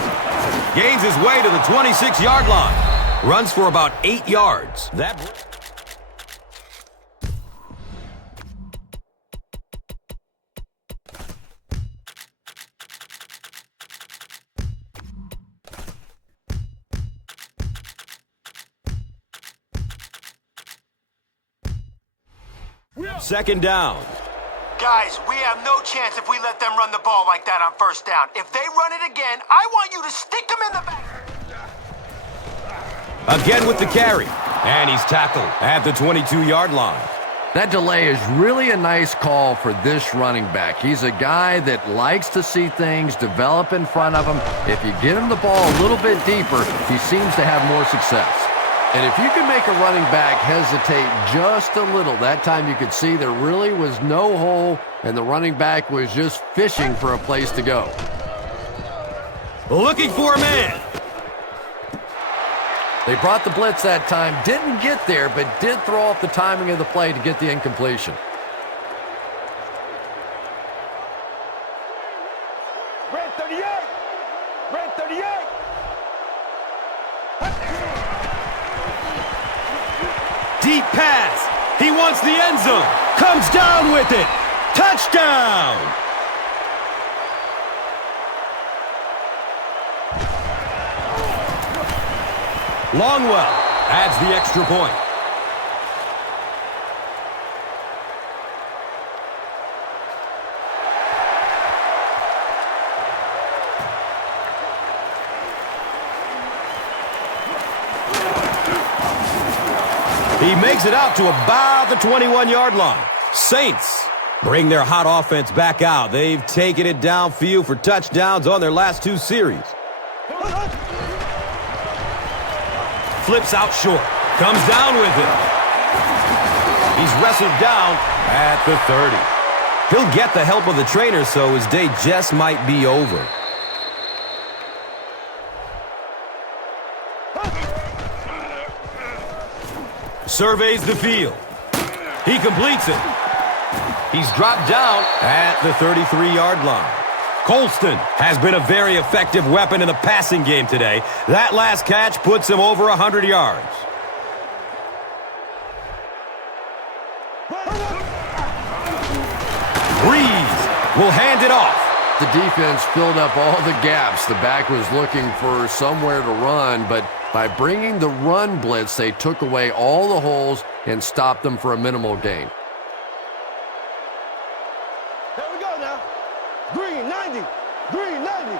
Gains his way to the 26-yard line. Runs for about 8 yards. Second down. Guys, we have no chance if we let them run the ball like that on 1st down. If they run it again, I want you to stick them in the back. Again with the carry. And he's tackled at the 22-yard line. That delay is really a nice call for this running back. He's a guy that likes to see things develop in front of him. If you get him the ball a little bit deeper, he seems to have more success. And if you can make a running back hesitate just a little, that time you could see there really was no hole, and the running back was just fishing for a place to go. Looking for a man. They brought the blitz that time, didn't get there, but did throw off the timing of the play to get the incompletion. Red 38! Red 38! Deep pass. He wants the end zone. Comes down with it. Touchdown. Longwell adds the extra point. He makes it out to about the 21-yard line. Saints bring their hot offense back out. They've taken it downfield for touchdowns on their last 2 series. Flips out short. Comes down with it. He's wrestled down at the 30. He'll get the help of the trainer, so his day just might be over. Surveys the field. He completes it. He's dropped down at the 33-yard line. Colston has been a very effective weapon in the passing game today. That last catch puts him over 100 yards. will hand it off. The defense filled up all the gaps. The back was looking for somewhere to run, but by bringing the run blitz, they took away all the holes and stopped them for a minimal gain. Here we go now. Green 90. Green 90.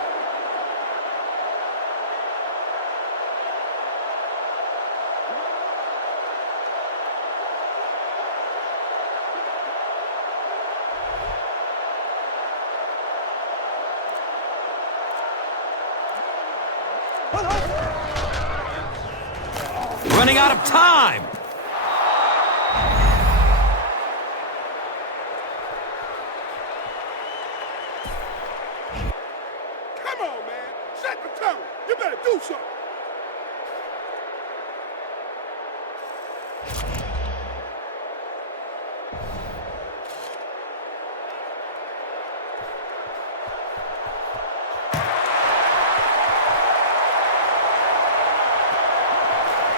Running out of time. Come on, man. Set the tone. You better do something.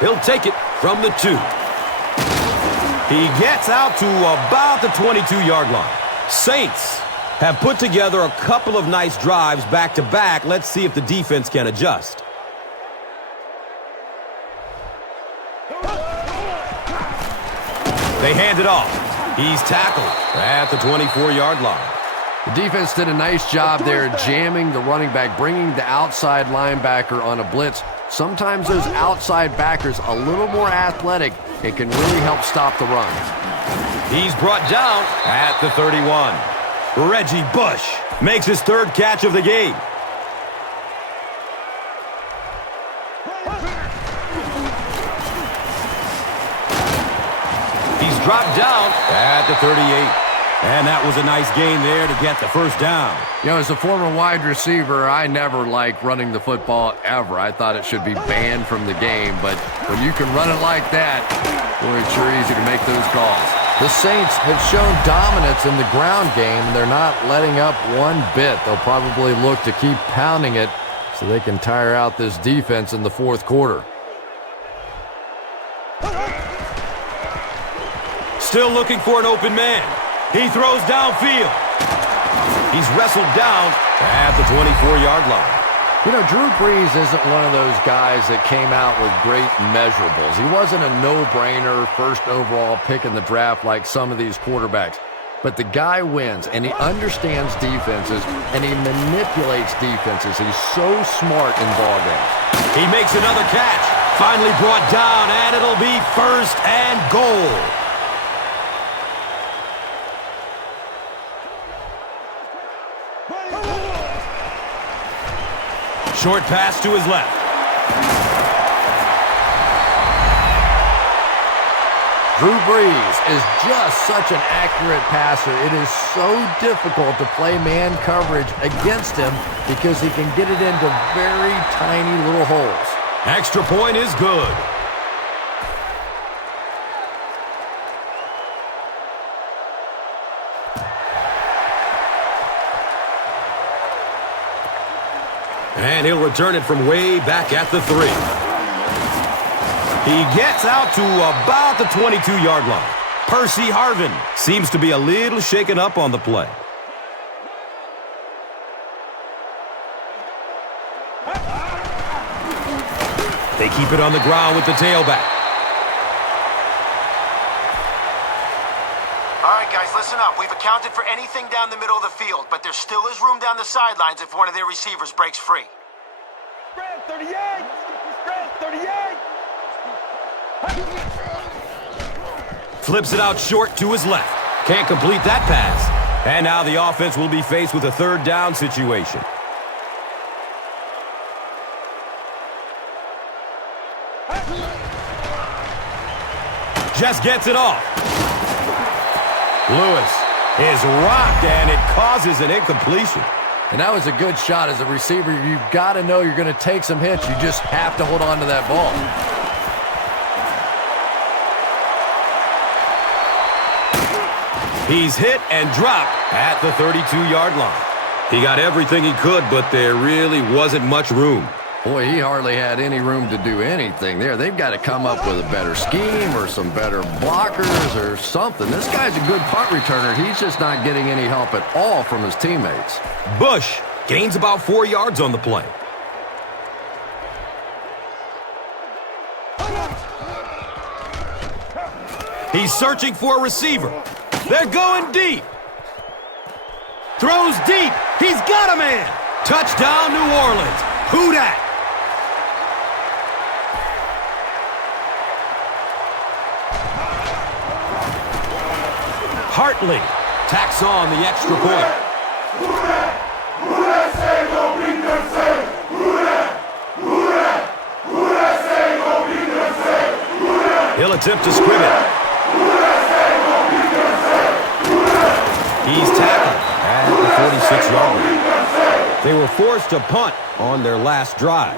He'll take it from the 2. He gets out to about the 22-yard line. Saints have put together a couple of nice drives back-to-back. Let's see if the defense can adjust. They hand it off. He's tackled at the 24-yard line. The defense did a nice job there jamming the running back, bringing the outside linebacker on a blitz. Sometimes those outside backers a little more athletic and can really help stop the run. He's brought down at the 31. Reggie Bush makes his 3rd catch of the game. He's dropped down at the 38. And that was a nice gain there to get the first down. You know, as a former wide receiver, I never liked running the football ever. I thought it should be banned from the game, but when you can run it like that, boy, it's sure easy to make those calls. The Saints have shown dominance in the ground game, and they're not letting up one bit. They'll probably look to keep pounding it so they can tire out this defense in the 4th quarter. Still looking for an open man. He throws downfield. He's wrestled down at the 24-yard line. You know, Drew Brees isn't one of those guys that came out with great measurables. He wasn't a no-brainer first overall pick in the draft like some of these quarterbacks. But the guy wins, and he understands defenses, and he manipulates defenses. He's so smart in ball games. He makes another catch. Finally brought down, and it'll be 1st and goal. Short pass to his left. Drew Brees is just such an accurate passer. It is so difficult to play man coverage against him because he can get it into very tiny little holes. Extra point is good. And he'll return it from way back at the 3. He gets out to about the 22-yard line. Percy Harvin seems to be a little shaken up on the play. They keep it on the ground with the tailback. All right, guys, listen up. We've accounted for anything down the middle of the field, but there still is room down the sidelines if one of their receivers breaks free. Spread 38. Spread 38. Flips it out short to his left. Can't complete that pass. And now the offense will be faced with a 3rd down situation. Just gets it off. Lewis is rocked, and it causes an incompletion. And that was a good shot. As a receiver, you've got to know you're going to take some hits. You just have to hold on to that ball. He's hit and dropped at the 32-yard line. He got everything he could, but there really wasn't much room. Boy, he hardly had any room to do anything there. They've got to come up with a better scheme or some better blockers or something. This guy's a good punt returner. He's just not getting any help at all from his teammates. Bush gains about 4 yards on the play. He's searching for a receiver. They're going deep. Throws deep. He's got a man. Touchdown, New Orleans. Who dat? Hartley tacks on the extra point. He'll attempt to squib it. He's tackled at the 46-yard line. They were forced to punt on their last drive.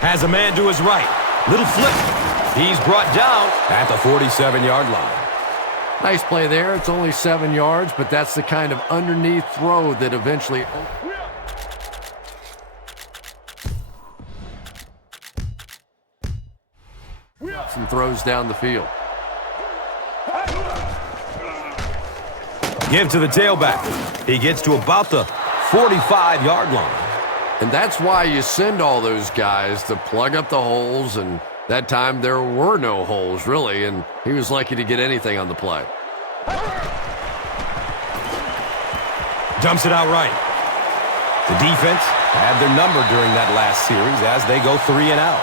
Has a man to his right. Little flip. He's brought down at the 47-yard line. Nice play there. It's only 7 yards, but that's the kind of underneath throw that eventually... Some throws down the field. Give to the tailback. He gets to about the 45-yard line. And that's why you send all those guys to plug up the holes, and that time there were no holes, really, and he was lucky to get anything on the play. Dumps it out right. The defense had their number during that last series as they go 3 and out.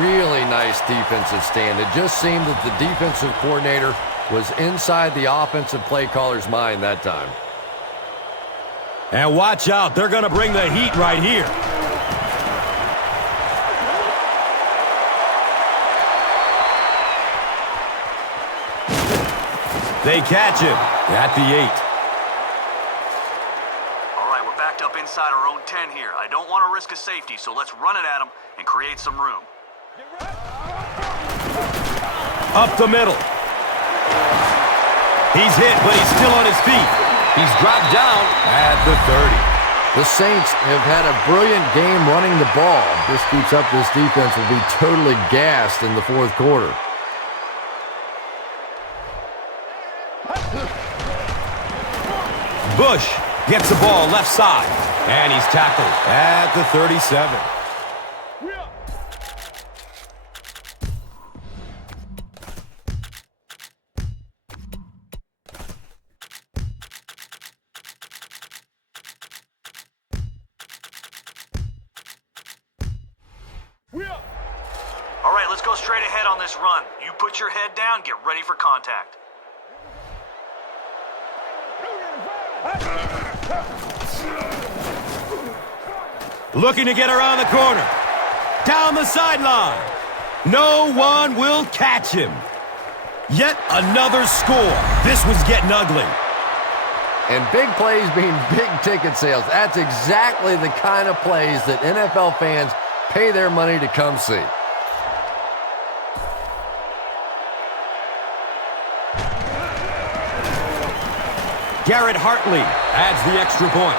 Really nice defensive stand. It just seemed that the defensive coordinator was inside the offensive play caller's mind that time. And watch out, they're going to bring the heat right here. They catch him at the 8. All right, we're backed up inside our own 10 here. I don't want to risk a safety, so let's run it at him and create some room. Up the middle. He's hit, but he's still on his feet. He's dropped down at the 30. The Saints have had a brilliant game running the ball. If this keeps up, this defense will be totally gassed in the fourth quarter. Bush gets the ball left side, and he's tackled at the 37. All right, let's go straight ahead on this run. You put your head down, get ready for contact. Looking to get around the corner. Down the sideline. No one will catch him. Yet another score. This was getting ugly. And big plays mean big ticket sales. That's exactly the kind of plays that NFL fans pay their money to come see. Garrett Hartley adds the extra point.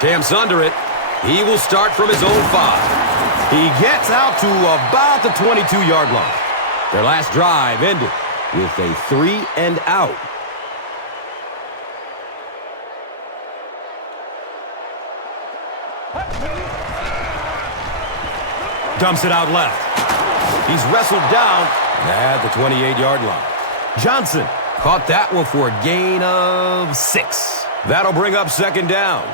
Camps under it. He will start from his own 5. He gets out to about the 22-yard line. Their last drive ended with a 3 and out. Dumps it out left. He's wrestled down at the 28-yard line. Johnson caught that one for a gain of 6. That'll bring up second down.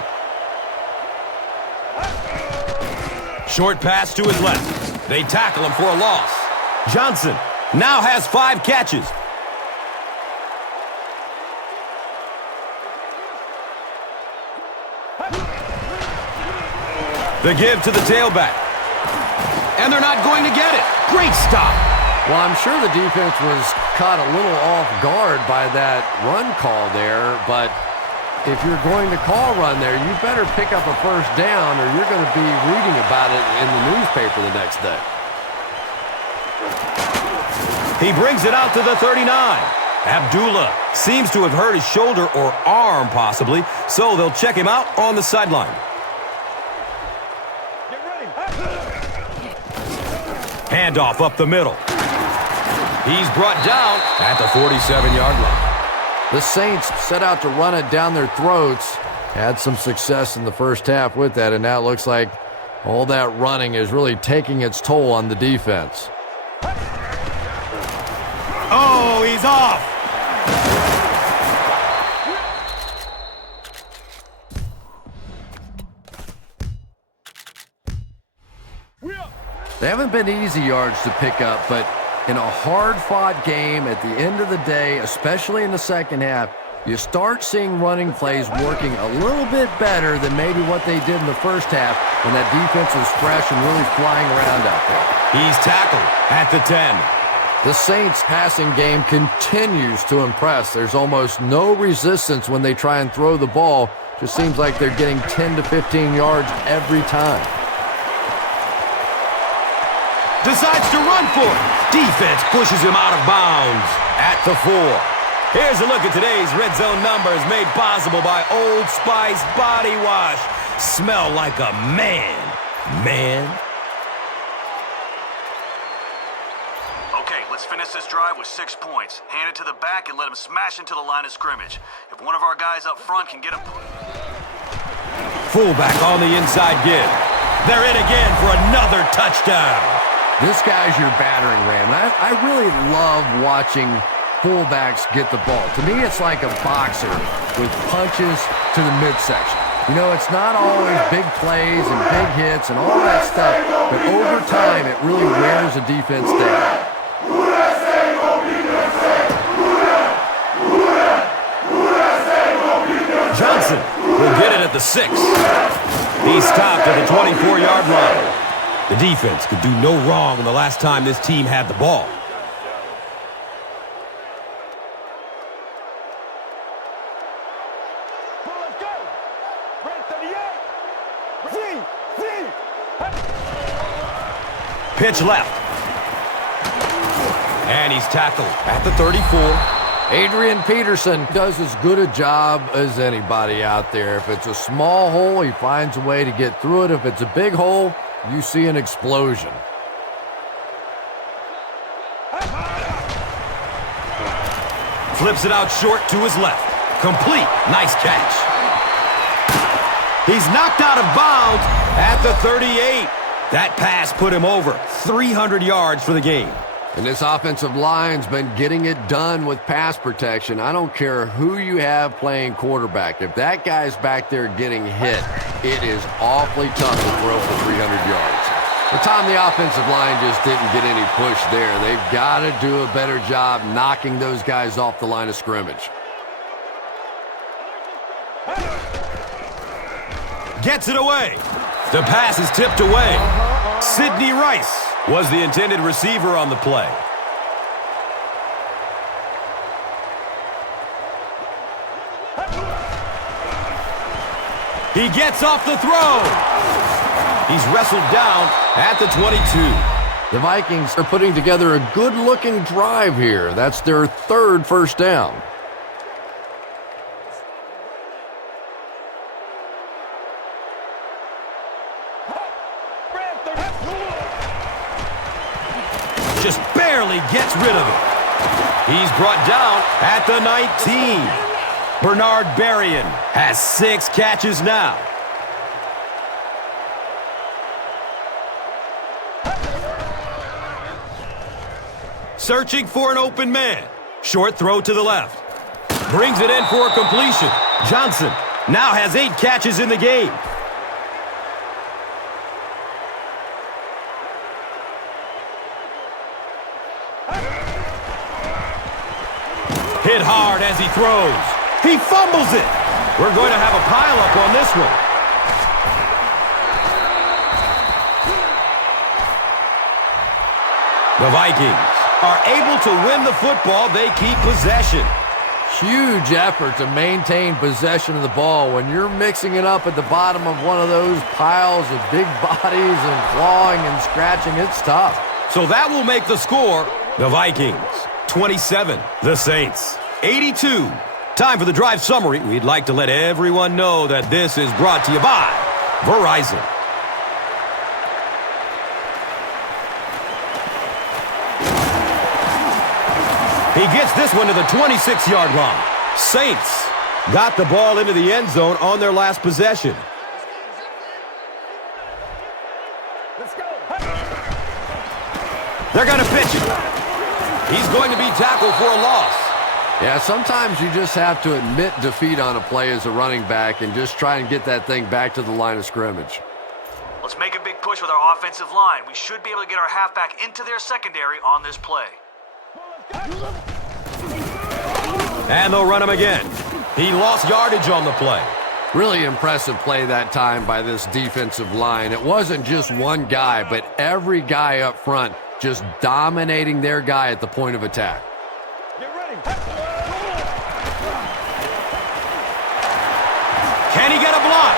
Short pass to his left. They tackle him for a loss. Johnson now has 5 catches. The give to the tailback. And they're not going to get it. Great stop. Well, I'm sure the defense was caught a little off guard by that run call there, but if you're going to call run there, you better pick up a first down or you're going to be reading about it in the newspaper the next day. He brings it out to the 39. Abdullah seems to have hurt his shoulder or arm possibly, so they'll check him out on the sideline. Handoff up the middle. He's brought down at the 47-yard line. The Saints set out to run it down their throats. Had some success in the first half with that, and now it looks like all that running is really taking its toll on the defense. Oh, he's off. They haven't been easy yards to pick up, but in a hard-fought game at the end of the day, especially in the second half, you start seeing running plays working a little bit better than maybe what they did in the first half when that defense was fresh and really flying around out there. He's tackled at the 10. The Saints' passing game continues to impress. There's almost no resistance when they try and throw the ball. Just seems like they're getting 10 to 15 yards every time. Decides to run for it. Defense pushes him out of bounds at the 4. Here's a look at today's Red Zone numbers made possible by Old Spice Body Wash. Smell like a man. Okay, let's finish this drive with 6 points. Hand it to the back and let him smash into the line of scrimmage. If one of our guys up front can get him... Fullback on the inside give. They're in again for another touchdown. This guy's your battering ram. I really love watching fullbacks get the ball. To me, it's like a boxer with punches to the midsection. You know, it's not always big plays and big hits and all that stuff, but over time, it really wears a defense down. Johnson will get it at the 6. He's stopped at the 24-yard line. The defense could do no wrong the last time this team had the ball. Let's go. Red 38. Pitch left. And he's tackled at the 34. Adrian Peterson does as good a job as anybody out there. If it's a small hole, he finds a way to get through it. If it's a big hole, you see an explosion. Flips it out short to his left. Complete. Nice catch. He's knocked out of bounds at the 38. That pass put him over 300 yards for the game. And this offensive line's been getting it done with pass protection. I don't care who you have playing quarterback. If that guy's back there getting hit, it is awfully tough to throw for 300 yards. The time the offensive line just didn't get any push there. They've got to do a better job knocking those guys off the line of scrimmage. Gets it away. The pass is tipped away. Sidney Rice was the intended receiver on the play. He gets off the throw. He's wrestled down at the 22. The Vikings are putting together a good-looking drive here. That's their 3rd first down. Just barely gets rid of it. He's brought down at the 19. Bernard Berrien has 6 catches now. Searching for an open man. Short throw to the left. Brings it in for a completion. Johnson now has 8 catches in the game. Hit hard as he throws. He fumbles it. We're going to have a pileup on this one. The Vikings are able to win the football. They keep possession. Huge effort to maintain possession of the ball. When you're mixing it up at the bottom of one of those piles of big bodies and clawing and scratching, it's tough. So that will make the score the Vikings 27, the Saints 82. Time for the drive summary. We'd like to let everyone know that this is brought to you by Verizon. He gets this one to the 26-yard line. Saints got the ball into the end zone on their last possession. They're going to pitch it. He's going to be tackled for a loss. Yeah, sometimes you just have to admit defeat on a play as a running back and just try and get that thing back to the line of scrimmage. Let's make a big push with our offensive line. We should be able to get our halfback into their secondary on this play. And they'll run him again. He lost yardage on the play. Really impressive play that time by this defensive line. It wasn't just one guy, but every guy up front just dominating their guy at the point of attack. Can he get a block?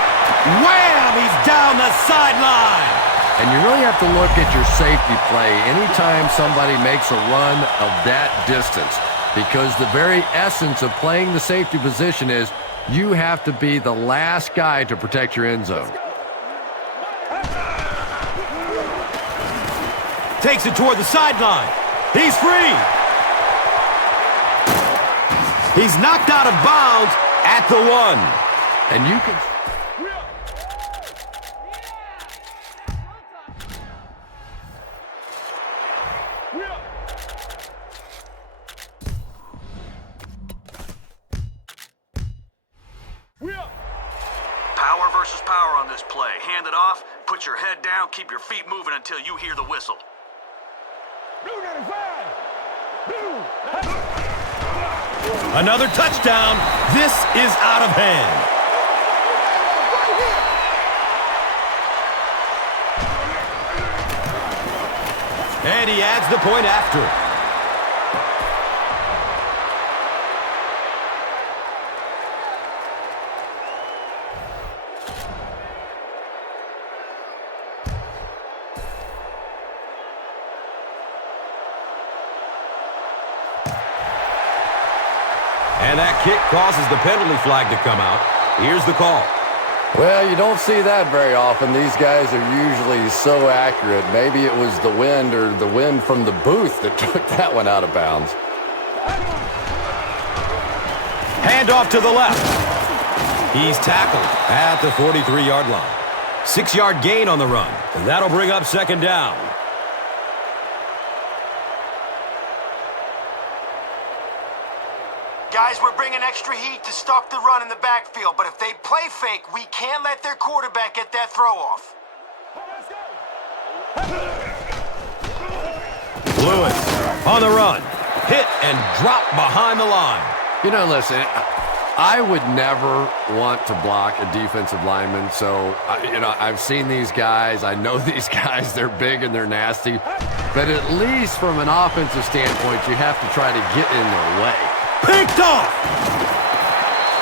Wham! He's down the sideline. And you really have to look at your safety play anytime somebody makes a run of that distance, because the very essence of playing the safety position is you have to be the last guy to protect your end zone. Takes it toward the sideline. He's free. He's knocked out of bounds at the 1. And you can... Power versus power on this play. Hand it off, put your head down, keep your feet moving until you hear the whistle. Blue 95! Blue! Another touchdown. This is out of hand. And he adds the point after. And that kick causes the penalty flag to come out. Here's the call. Well, you don't see that very often. These guys are usually so accurate. Maybe it was the wind or the wind from the booth that took that one out of bounds. Hand off to the left. He's tackled at the 43-yard line. 6-yard gain on the run. And that'll bring up second down. Guys, we're bringing extra heat to stop the run in the backfield, but if they play fake, we can't let their quarterback get that throw-off. Lewis on the run. Hit and drop behind the line. You know, listen, I would never want to block a defensive lineman, so, I've seen these guys. I know these guys. They're big and they're nasty. But at least from an offensive standpoint, you have to try to get in their way. Picked off!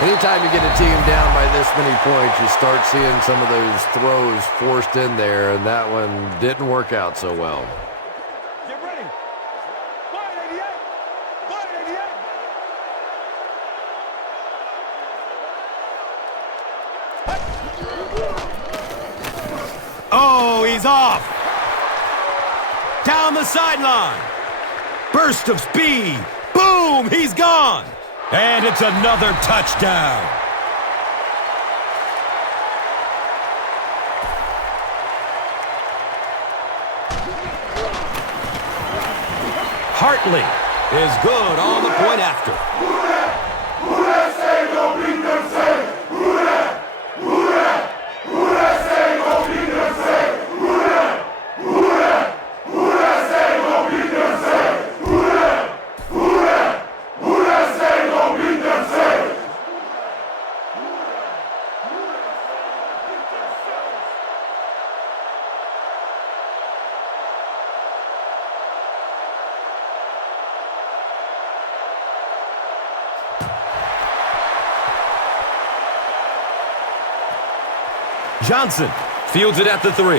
Anytime you get a team down by this many points, you start seeing some of those throws forced in there, and that one didn't work out so well. Get ready. Line 88. Line 88. Oh, he's off! Down the sideline. Burst of speed. Boom! He's gone! And it's another touchdown. Hartley is good on the point after. Johnson fields it at the 3.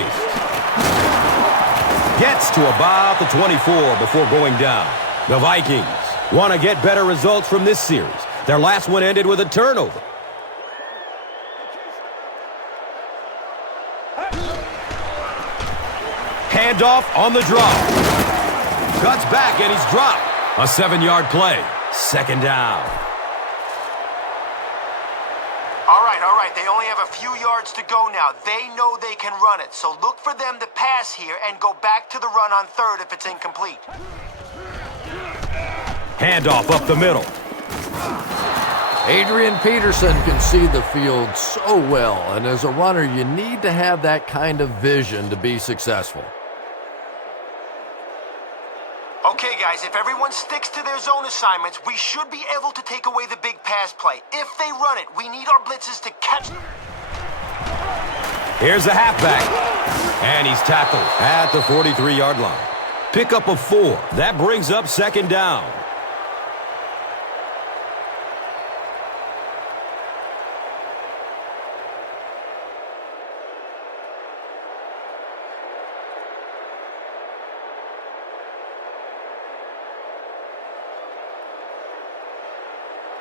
Gets to about the 24 before going down. The Vikings want to get better results from this series. Their last one ended with a turnover. Handoff on the draw. Cuts back and he's dropped. A 7-yard play. Second down. All right. They only have a few yards to go now. They know they can run it, so look for them to pass here and go back to the run on 3rd if it's incomplete. Handoff up the middle. Adrian Peterson can see the field so well, and as a runner, you need to have that kind of vision to be successful. Okay, guys, if everyone sticks to their zone assignments, we should be able to take away the big pass play. If they run it, we need our blitzes to catch. Here's the halfback, and he's tackled at the 43-yard line. Pickup of 4. That brings up second down.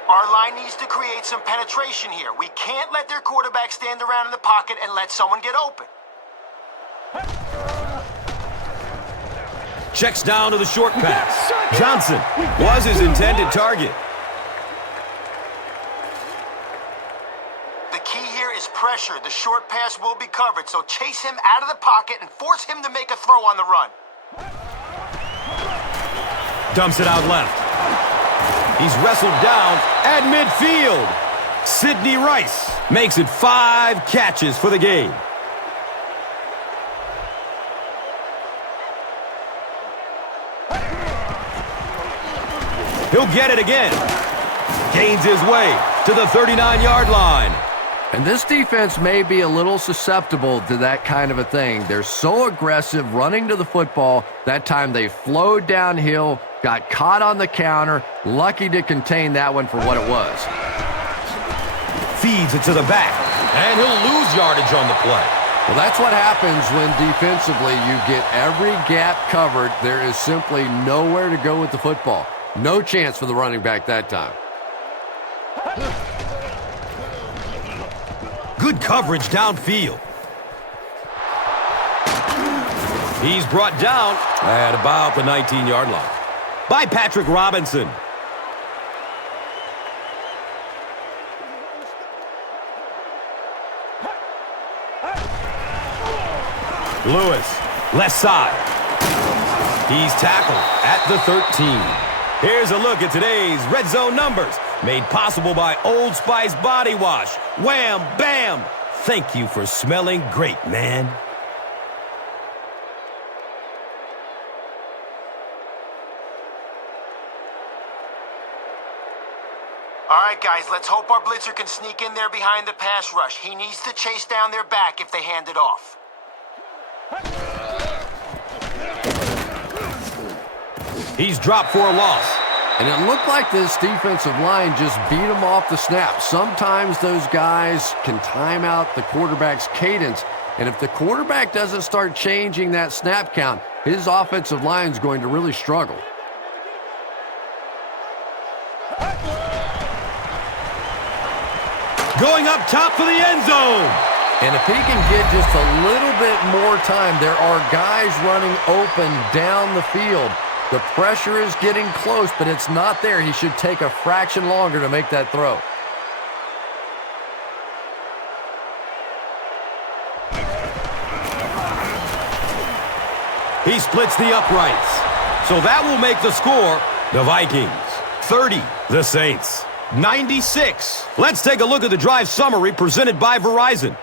Our line needs to create some penetration here. We can't let their quarterback stand around in the pocket and let someone get open. Checks down to the short pass. Johnson was his intended target. The key here is pressure. The short pass will be covered, so chase him out of the pocket and force him to make a throw on the run. Dumps it out left. He's wrestled down at midfield. Sidney Rice makes it 5 catches for the game. He'll get it again. Gains his way to the 39-yard line. And this defense may be a little susceptible to that kind of a thing. They're so aggressive running to the football. That time they flowed downhill, got caught on the counter, lucky to contain that one for what it was. Feeds it to the back, and he'll lose yardage on the play. Well, that's what happens when defensively you get every gap covered. There is simply nowhere to go with the football. No chance for the running back that time. Good coverage downfield. He's brought down at about the 19-yard line by Patrick Robinson. Lewis, left side. He's tackled at the 13. Here's a look at today's red zone numbers, made possible by Old Spice Body Wash. Wham, bam! Thank you for smelling great, man. All right, guys, let's hope our blitzer can sneak in there behind the pass rush. He needs to chase down their back if they hand it off. He's dropped for a loss. And it looked like this defensive line just beat him off the snap. Sometimes those guys can time out the quarterback's cadence. And if the quarterback doesn't start changing that snap count, his offensive line is going to really struggle. Going up top for the end zone. And if he can get just a little bit more time, there are guys running open down the field. The pressure is getting close, but it's not there. He should take a fraction longer to make that throw. He splits the uprights. So that will make the score the Vikings 30, the Saints 96. Let's take a look at the drive summary presented by Verizon.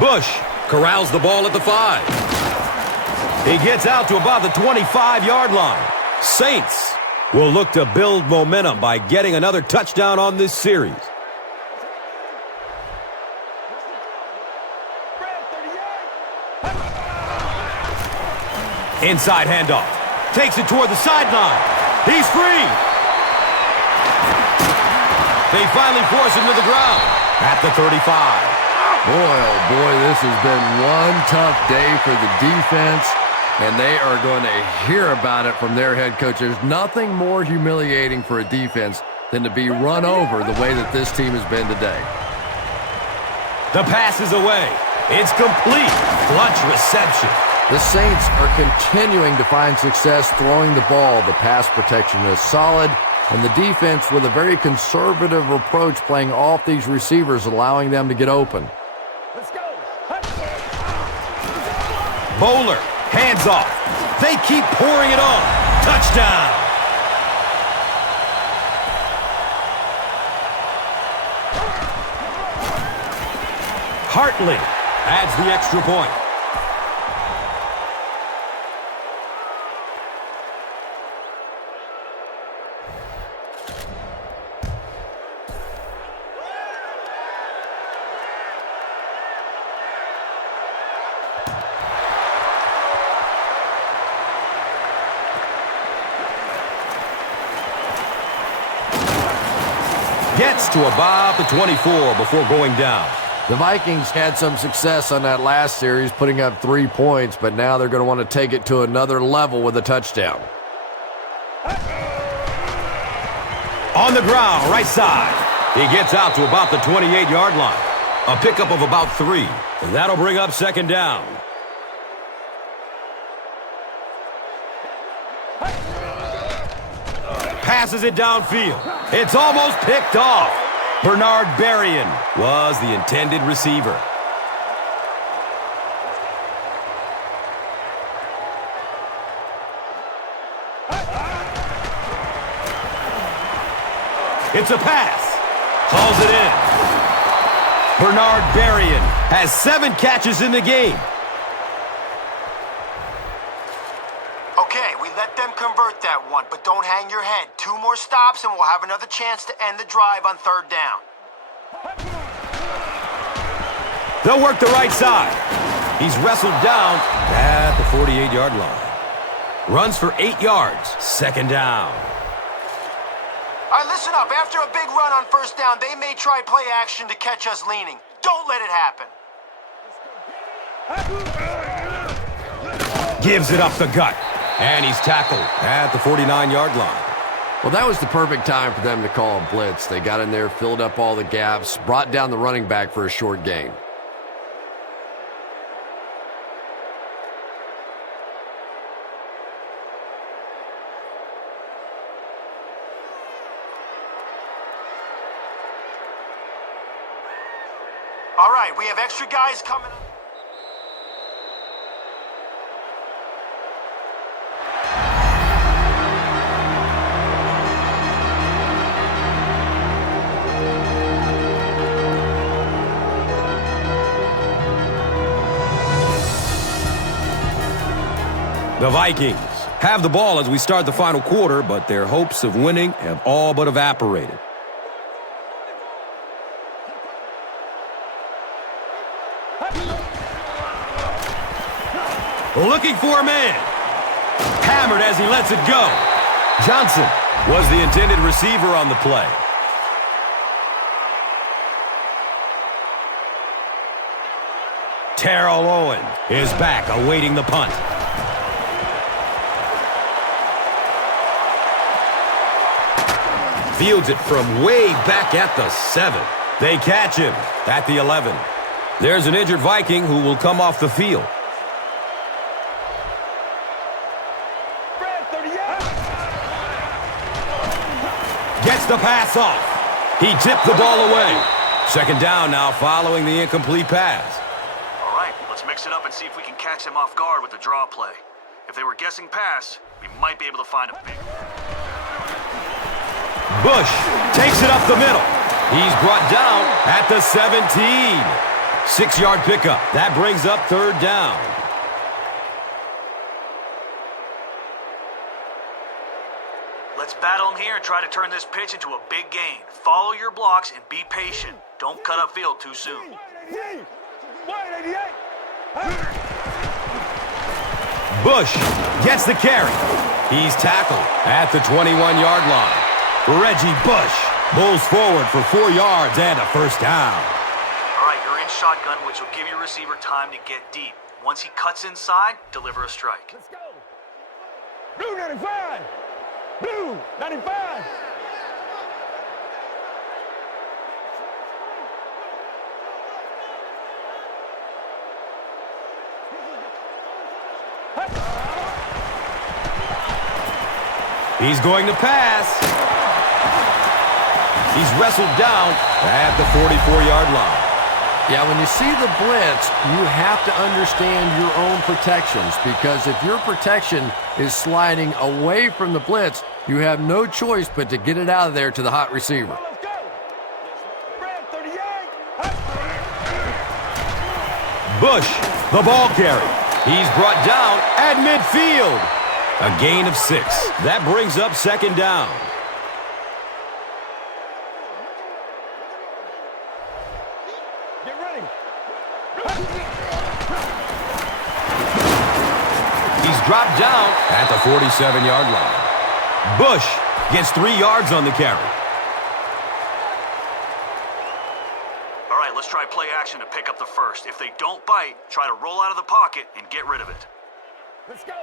Bush corrals the ball at the 5. He gets out to about the 25-yard line. Saints will look to build momentum by getting another touchdown on this series. Brad, 30 Inside handoff. Takes it toward the sideline. He's free. They finally force him to the ground at the 35. Boy, oh boy, this has been one tough day for the defense, and they are going to hear about it from their head coach. There's nothing more humiliating for a defense than to be run over the way that this team has been today. The pass is away. It's complete. Clutch reception. The Saints are continuing to find success throwing the ball. The pass protection is solid, and the defense with a very conservative approach playing off these receivers, allowing them to get open. Let's go. Bowler, hands off. They keep pouring it on. Touchdown. Hartley adds the extra point. Gets to about the 24 before going down. The Vikings had some success on that last series, putting up 3 points, but now they're going to want to take it to another level with a touchdown. On the ground, right side. He gets out to about the 28-yard line. A pickup of about 3. And that'll bring up second down. Passes it downfield. It's almost picked off. Bernard Berrien was the intended receiver. It's a pass. Hauls it in. Bernard Berrien has 7 catches in the game. Okay, we let them convert that one, but don't hang your head. 2 more stops and we'll have another chance to end the drive on 3rd down. They'll work the right side. He's wrestled down at the 48-yard line. Runs for 8 yards. Second down. All right, listen up. After a big run on 1st down, they may try play action to catch us leaning. Don't let it happen. Gives it up the gut. And he's tackled at the 49-yard line. Well, that was the perfect time for them to call a blitz. They got in there, filled up all the gaps, brought down the running back for a short gain. All right, we have extra guys coming up. The Vikings have the ball as we start the final quarter, but their hopes of winning have all but evaporated. Looking for a man. Hammered as he lets it go. Johnson was the intended receiver on the play. Terrell Owen is back awaiting the punt. Fields it from way back at the 7. They catch him at the 11. There's an injured Viking who will come off the field. Gets the pass off. He tipped the ball away. Second down now following the incomplete pass. All right, let's mix it up and see if we can catch them off guard with the draw play. If they were guessing pass, we might be able to find a big. Bush takes it up the middle. He's brought down at the 17. 6-yard pickup. That brings up 3rd down. Let's battle them here and try to turn this pitch into a big gain. Follow your blocks and be patient. Don't cut upfield too soon. Bush gets the carry. He's tackled at the 21-yard line. Reggie Bush pulls forward for 4 yards and a first down. All right, you're in shotgun, which will give your receiver time to get deep. Once he cuts inside, deliver a strike. Let's go. Blue 95. Blue 95. He's going to pass. He's wrestled down at the 44-yard line. Yeah, when you see the blitz, you have to understand your own protections, because if your protection is sliding away from the blitz, you have no choice but to get it out of there to the hot receiver. Let's go. Red 38. Bush, the ball carry. He's brought down at midfield. A gain of 6. That brings up second down. Get ready. He's dropped down at the 47-yard line. Bush gets 3 yards on the carry. All right, let's try play action to pick up the first. If they don't bite, try to roll out of the pocket and get rid of it. Let's go.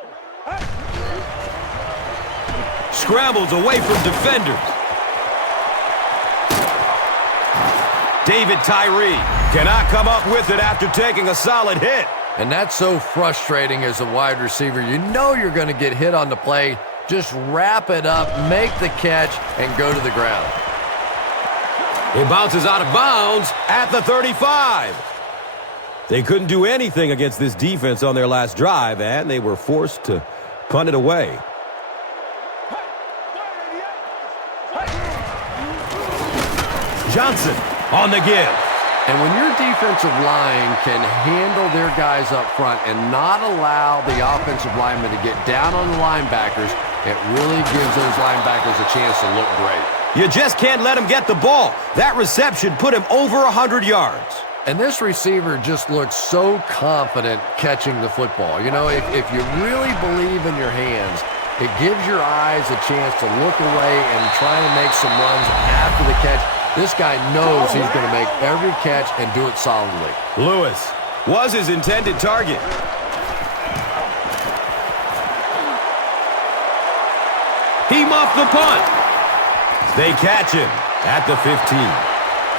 Scrambles away from defenders. David Tyree cannot come up with it after taking a solid hit. And that's so frustrating as a wide receiver. You know you're going to get hit on the play. Just wrap it up, make the catch, and go to the ground. It bounces out of bounds at the 35. They couldn't do anything against this defense on their last drive, and they were forced to punt it away. Johnson on the give. And when your defensive line can handle their guys up front and not allow the offensive linemen to get down on the linebackers, it really gives those linebackers a chance to look great. You just can't let him get the ball. That reception put him over 100 yards. And this receiver just looks so confident catching the football. You know, if you really believe in your hands, it gives your eyes a chance to look away and try to make some runs after the catch. This guy knows he's going to make every catch and do it solidly. Lewis was his intended target. He muffed the punt. They catch him at the 15.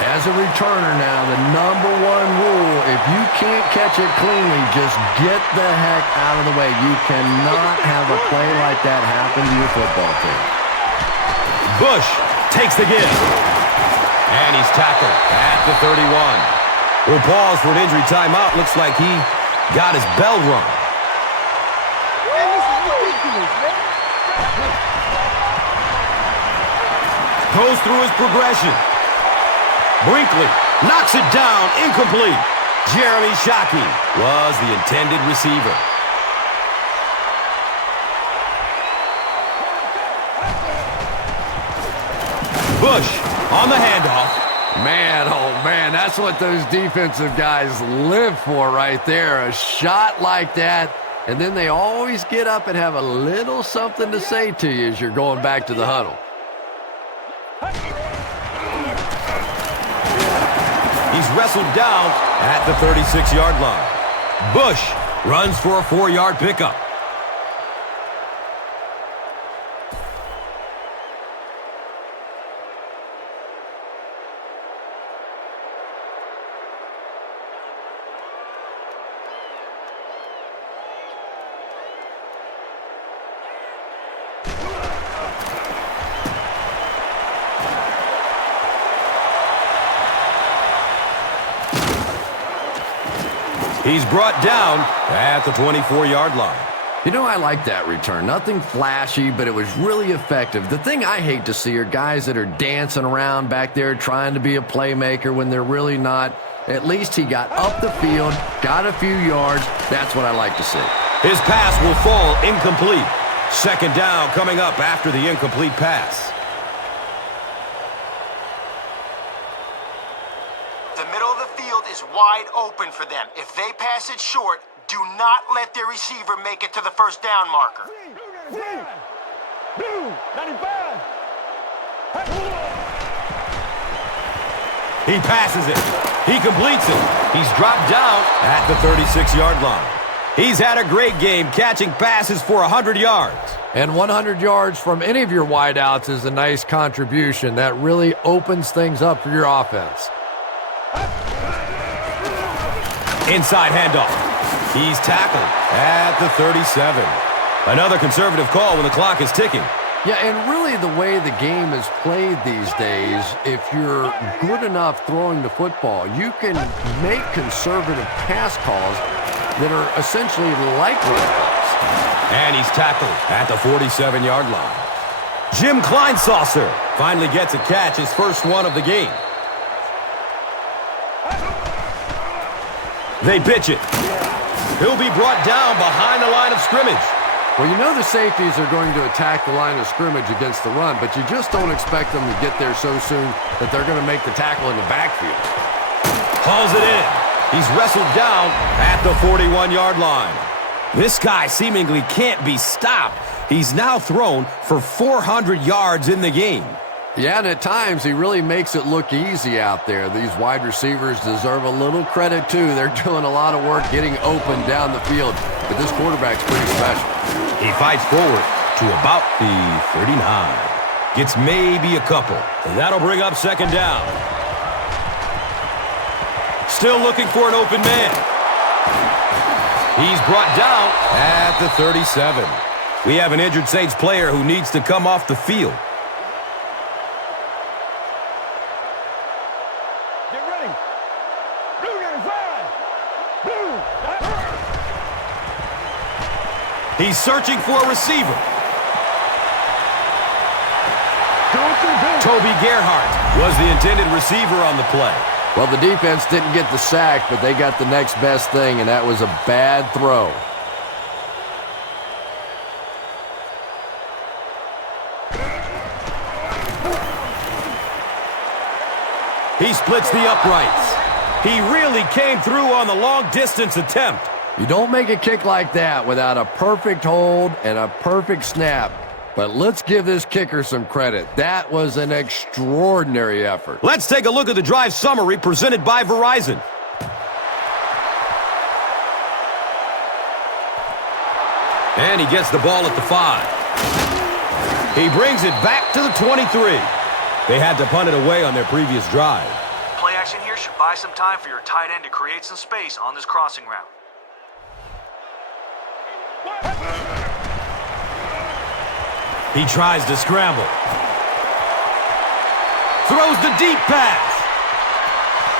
As a returner now, the #1 rule, if you can't catch it cleanly, just get the heck out of the way. You cannot have a play like that happen to your football team. Bush takes the give. And he's tackled at the 31. We'll pause for an injury timeout. Looks like he got his bell rung. Goes through his progression. Brinkley knocks it down, incomplete. Jeremy Shockey was the intended receiver. Bush on the handoff. Man, oh man, that's what those defensive guys live for right there. A shot like that, and then they always get up and have a little something to say to you as you're going back to the huddle. He's wrestled down at the 36-yard line. Bush runs for a 4-yard pickup. He's brought down at the 24-yard line. You know, I like that return. Nothing flashy, but it was really effective. The thing I hate to see are guys that are dancing around back there trying to be a playmaker when they're really not. At least he got up the field, got a few yards. That's what I like to see. His pass will fall incomplete. Second down coming up after the incomplete pass. The middle of the field is wide open for them. If they pass it short, Do not let their receiver make it to the first down marker. Blue, 95. He passes it. He completes it. He's dropped down at the 36-yard line. He's had a great game catching passes for 100 yards. And 100 yards from any of your wideouts is a nice contribution. That really opens things up for your offense. Inside handoff. He's tackled at the 37. Another conservative call when the clock is ticking. Yeah, and really the way the game is played these days, if you're good enough throwing the football, you can make conservative pass calls that are essentially like running. And he's tackled at the 47-yard line. Jim Kleinsaucer finally gets a catch, his first one of the game. They pitch it. He'll be brought down behind the line of scrimmage. Well, you know the safeties are going to attack the line of scrimmage against the run, but you just don't expect them to get there so soon that they're going to make the tackle in the backfield. Hauls it in. He's wrestled down at the 41-yard line. This guy seemingly can't be stopped. He's now thrown for 400 yards in the game. Yeah, and at times he really makes it look easy out there. These wide receivers deserve a little credit, too. They're doing a lot of work getting open down the field, but this quarterback's pretty special. He fights forward to about the 39. Gets maybe a couple. And that'll bring up second down. Still looking for an open man. He's brought down at the 37. We have an injured Saints player who needs to come off the field. Get ready. Blue 95. Blue. He's searching for a receiver. Toby Gerhart was the intended receiver on the play. Well, the defense didn't get the sack, but they got the next best thing, and that was a bad throw. He splits the uprights. He really came through on the long-distance attempt. You don't make a kick like that without a perfect hold and a perfect snap. But let's give this kicker some credit. That was an extraordinary effort. Let's take a look at the drive summary presented by Verizon. And he gets the ball at the 5. He brings it back to the 23. They had to punt it away on their previous drive. Play action here should buy some time for your tight end to create some space on this crossing route. He tries to scramble. Throws the deep pass.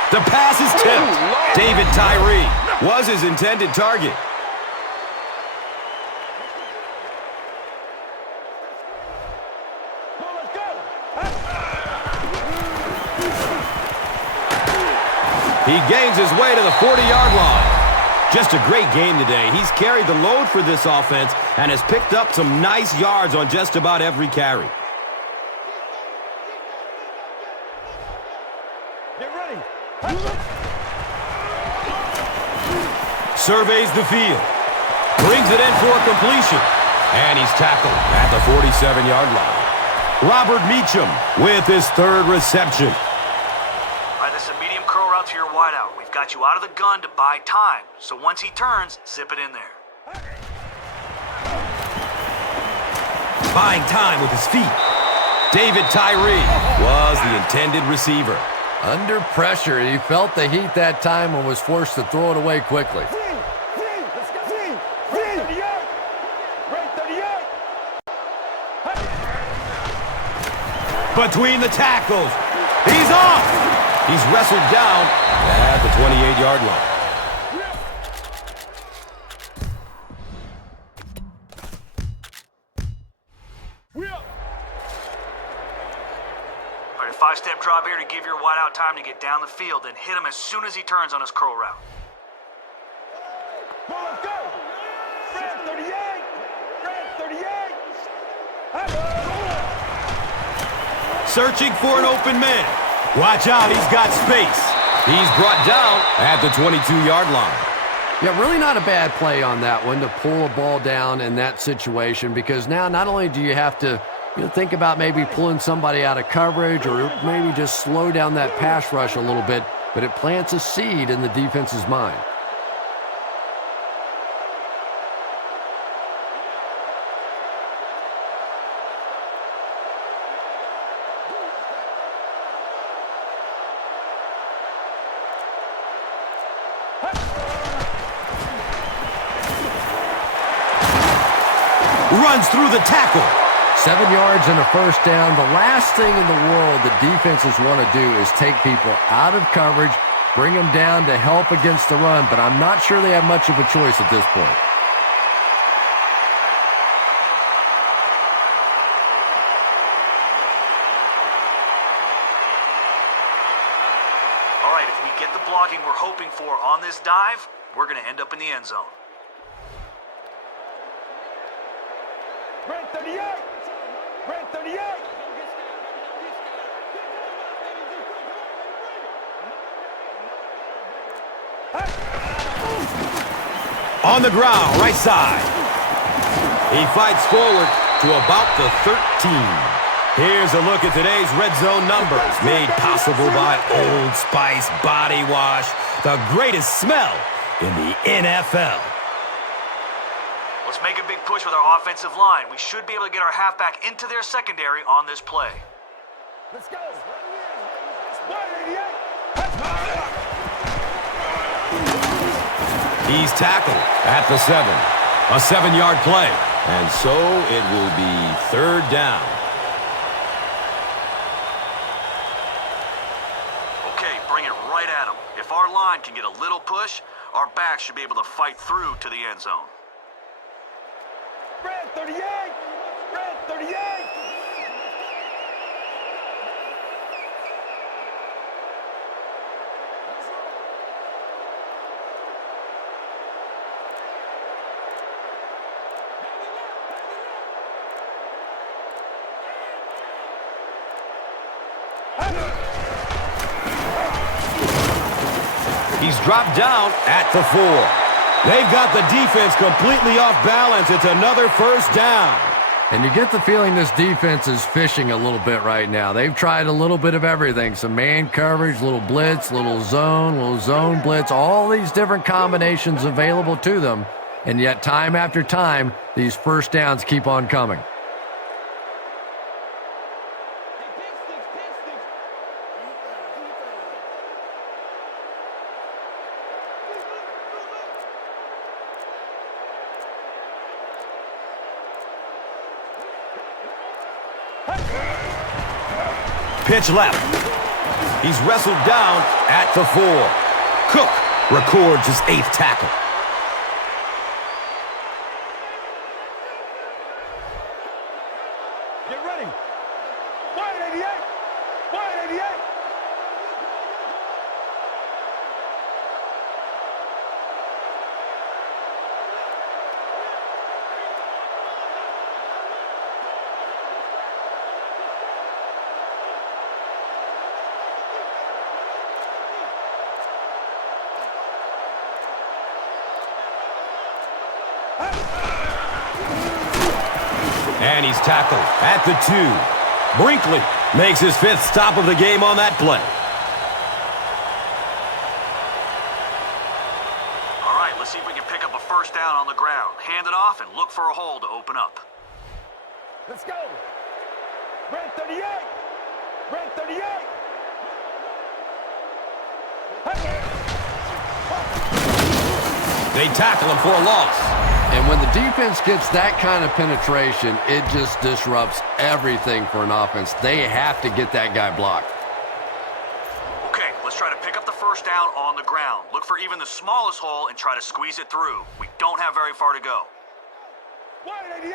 The pass is tipped. David Tyree was his intended target. He gains his way to the 40-yard line. Just a great game today. He's carried the load for this offense and has picked up some nice yards on just about every carry. Get ready. Surveys the field. Brings it in for a completion. And he's tackled at the 47-yard line. Robert Meacham with his third reception. All right, this is a medium curl route to your wideout. We've got you out of the gun to buy time. So once he turns, zip it in there. Buying time with his feet. David Tyree was the intended receiver. Under pressure, he felt the heat that time and was forced to throw it away quickly. Let's go. 38. Right 38. Between the tackles. He's off. He's wrestled down at the 28-yard line. All right, a 5-step drop here to give your wideout time to get down the field, then hit him as soon as he turns on his curl route. Let's go. Red 38. Red 38. Searching for an open man. Watch out, he's got space. He's brought down at the 22-yard line. Yeah, really not a bad play on that one to pull a ball down in that situation, because now not only do you have to think about maybe pulling somebody out of coverage or maybe just slow down that pass rush a little bit, but it plants a seed in the defense's mind. Runs through the tackle. 7 yards and a first down. The last thing in the world that defenses want to do is take people out of coverage, bring them down to help against the run, but I'm not sure they have much of a choice at this point. All right, if we get the blocking we're hoping for on this dive, we're going to end up in the end zone. Red 38! Red 38! On the ground, right side. He fights forward to about the 13. Here's a look at today's red zone numbers, made possible by Old Spice Body Wash, the greatest smell in the NFL. Let's make a big push with our offensive line. We should be able to get our halfback into their secondary on this play. Let's go! 188! He's tackled at the 7. A 7-yard play. And so it will be third down. Okay, bring it right at them. If our line can get a little push, our backs should be able to fight through to the end zone. Red 38! Red 38! He's dropped down at the 4. They've got the defense completely off balance. It's another first down. And you get the feeling this defense is fishing a little bit right now. They've tried a little bit of everything. Some man coverage, little blitz, little zone blitz, all these different combinations available to them. And yet time after time, these first downs keep on coming. Pitch left. He's wrestled down at the 4. Cook records his 8th tackle. Get ready! 188! 188! And he's tackled at the 2. Brinkley makes his 5th stop of the game on that play. All right, let's see if we can pick up a first down on the ground. Hand it off and look for a hole to open up. Let's go! Red 38! Red 38! They tackle him for a loss. And when the defense gets that kind of penetration, it just disrupts everything for an offense. They have to get that guy blocked. Okay, let's try to pick up the first down on the ground. Look for even the smallest hole and try to squeeze it through. We don't have very far to go. 188!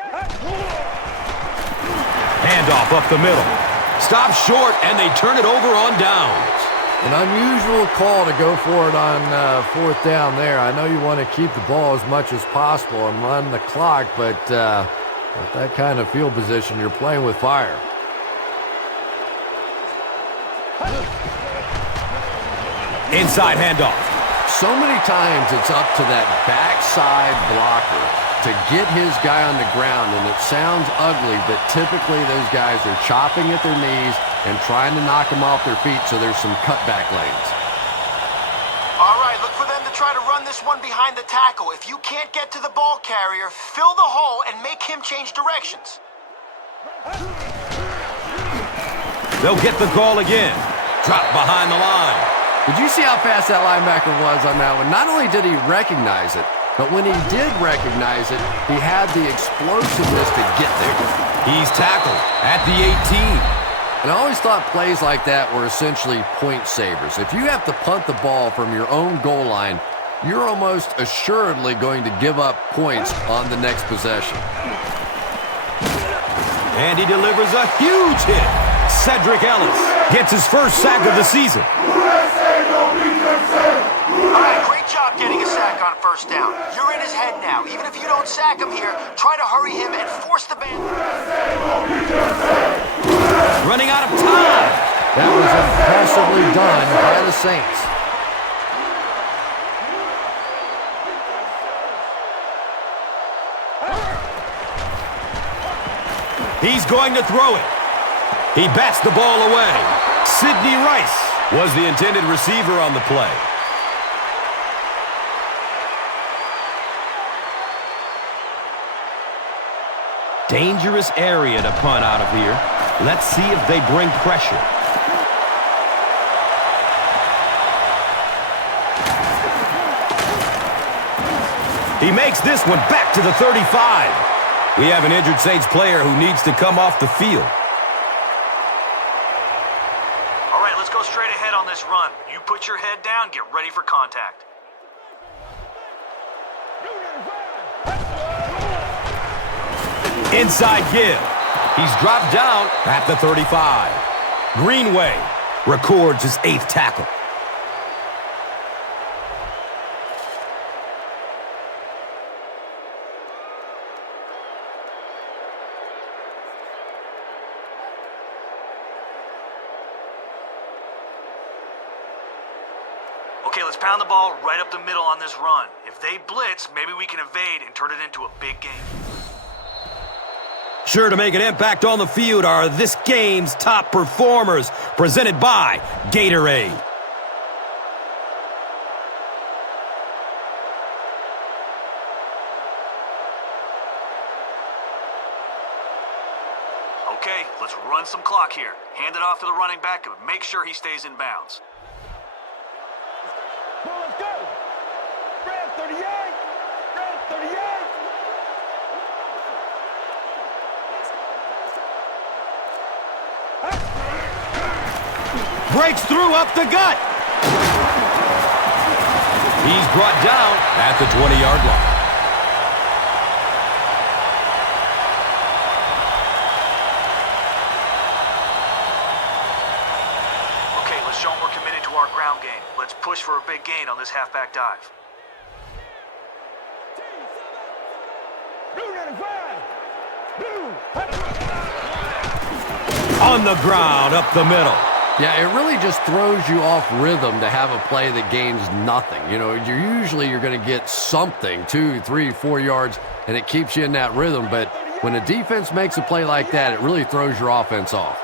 Handoff up the middle. Stop short, and they turn it over on downs. An unusual call to go for it on 4th down there. I know you want to keep the ball as much as possible and run the clock, but with that kind of field position, you're playing with fire. Inside handoff. So many times it's up to that backside blocker to get his guy on the ground, and it sounds ugly, but typically those guys are chopping at their knees and trying to knock them off their feet, so there's some cutback lanes. All right, look for them to try to run this one behind the tackle. If you can't get to the ball carrier, fill the hole and make him change directions. They'll get the call again. Drop behind the line. Did you see how fast that linebacker was on that one? Not only did he recognize it, but when he did recognize it, he had the explosiveness to get there. He's tackled at the 18. And I always thought plays like that were essentially point savers. If you have to punt the ball from your own goal line, you're almost assuredly going to give up points on the next possession. And he delivers a huge hit. Cedric Ellis gets his first sack of the season. All right, great job getting a sack on first down. You're in his head now. Even if you don't sack him here, try to hurry him and force the band. Running out of time. That was impressively done by the Saints. He's going to throw it. He bats the ball away. Sidney Rice was the intended receiver on the play. Dangerous area to punt out of here. Let's see if they bring pressure. He makes this one back to the 35. We have an injured Saints player who needs to come off the field. All right, let's go straight ahead on this run. You put your head down, get ready for contact. Inside give. He's dropped down at the 35. Greenway records his 8th tackle. Okay, let's pound the ball right up the middle on this run. If they blitz, maybe we can evade and turn it into a big game. Sure to make an impact on the field are this game's top performers, presented by Gatorade. Okay, let's run some clock here. Hand it off to the running back and make sure he stays in bounds. Come on, let's go. Red 38. Red 38. Breaks through up the gut. He's brought down at the 20-yard line. Okay, let's show them we're committed to our ground game. Let's push for a big gain on this halfback dive. Blue 95. Blue. On the ground, up the middle. Yeah, it really just throws you off rhythm to have a play that gains nothing. You know, you're going to get something, 2, 3, 4 yards, and it keeps you in that rhythm. But when a defense makes a play like that, it really throws your offense off.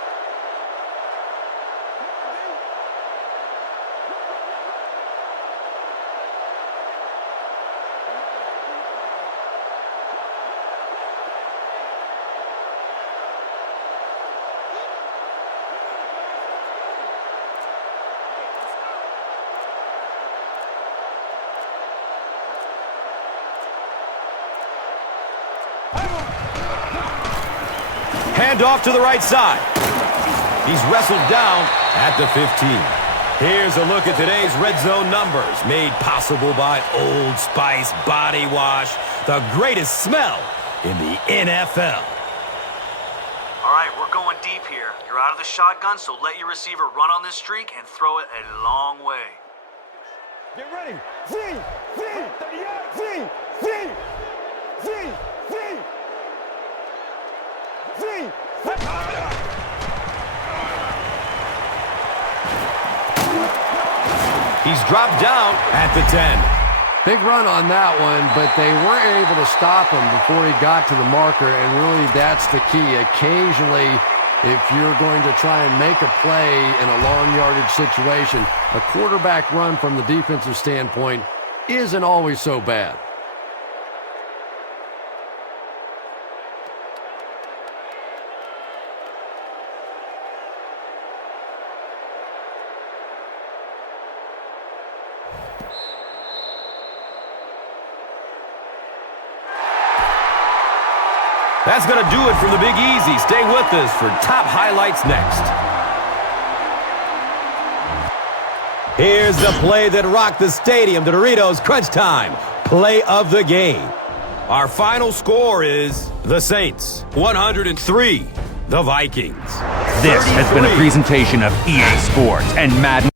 Hand off to the right side. He's wrestled down at the 15. Here's a look at today's red zone numbers, made possible by Old Spice Body Wash, the greatest smell in the NFL. All right, we're going deep here. You're out of the shotgun, so let your receiver run on this streak and throw it a long way. Get ready. Z. 38. Z. He's dropped down at the 10. Big run on that one, but they weren't able to stop him before he got to the marker, and really that's the key. Occasionally, if you're going to try and make a play in a long yardage situation, a quarterback run from the defensive standpoint isn't always so bad. That's going to do it from the Big Easy. Stay with us for top highlights next. Here's the play that rocked the stadium. The Doritos Crunch Time play of the game. Our final score is the Saints 103, the Vikings. This has been a presentation of EA Sports and Madden.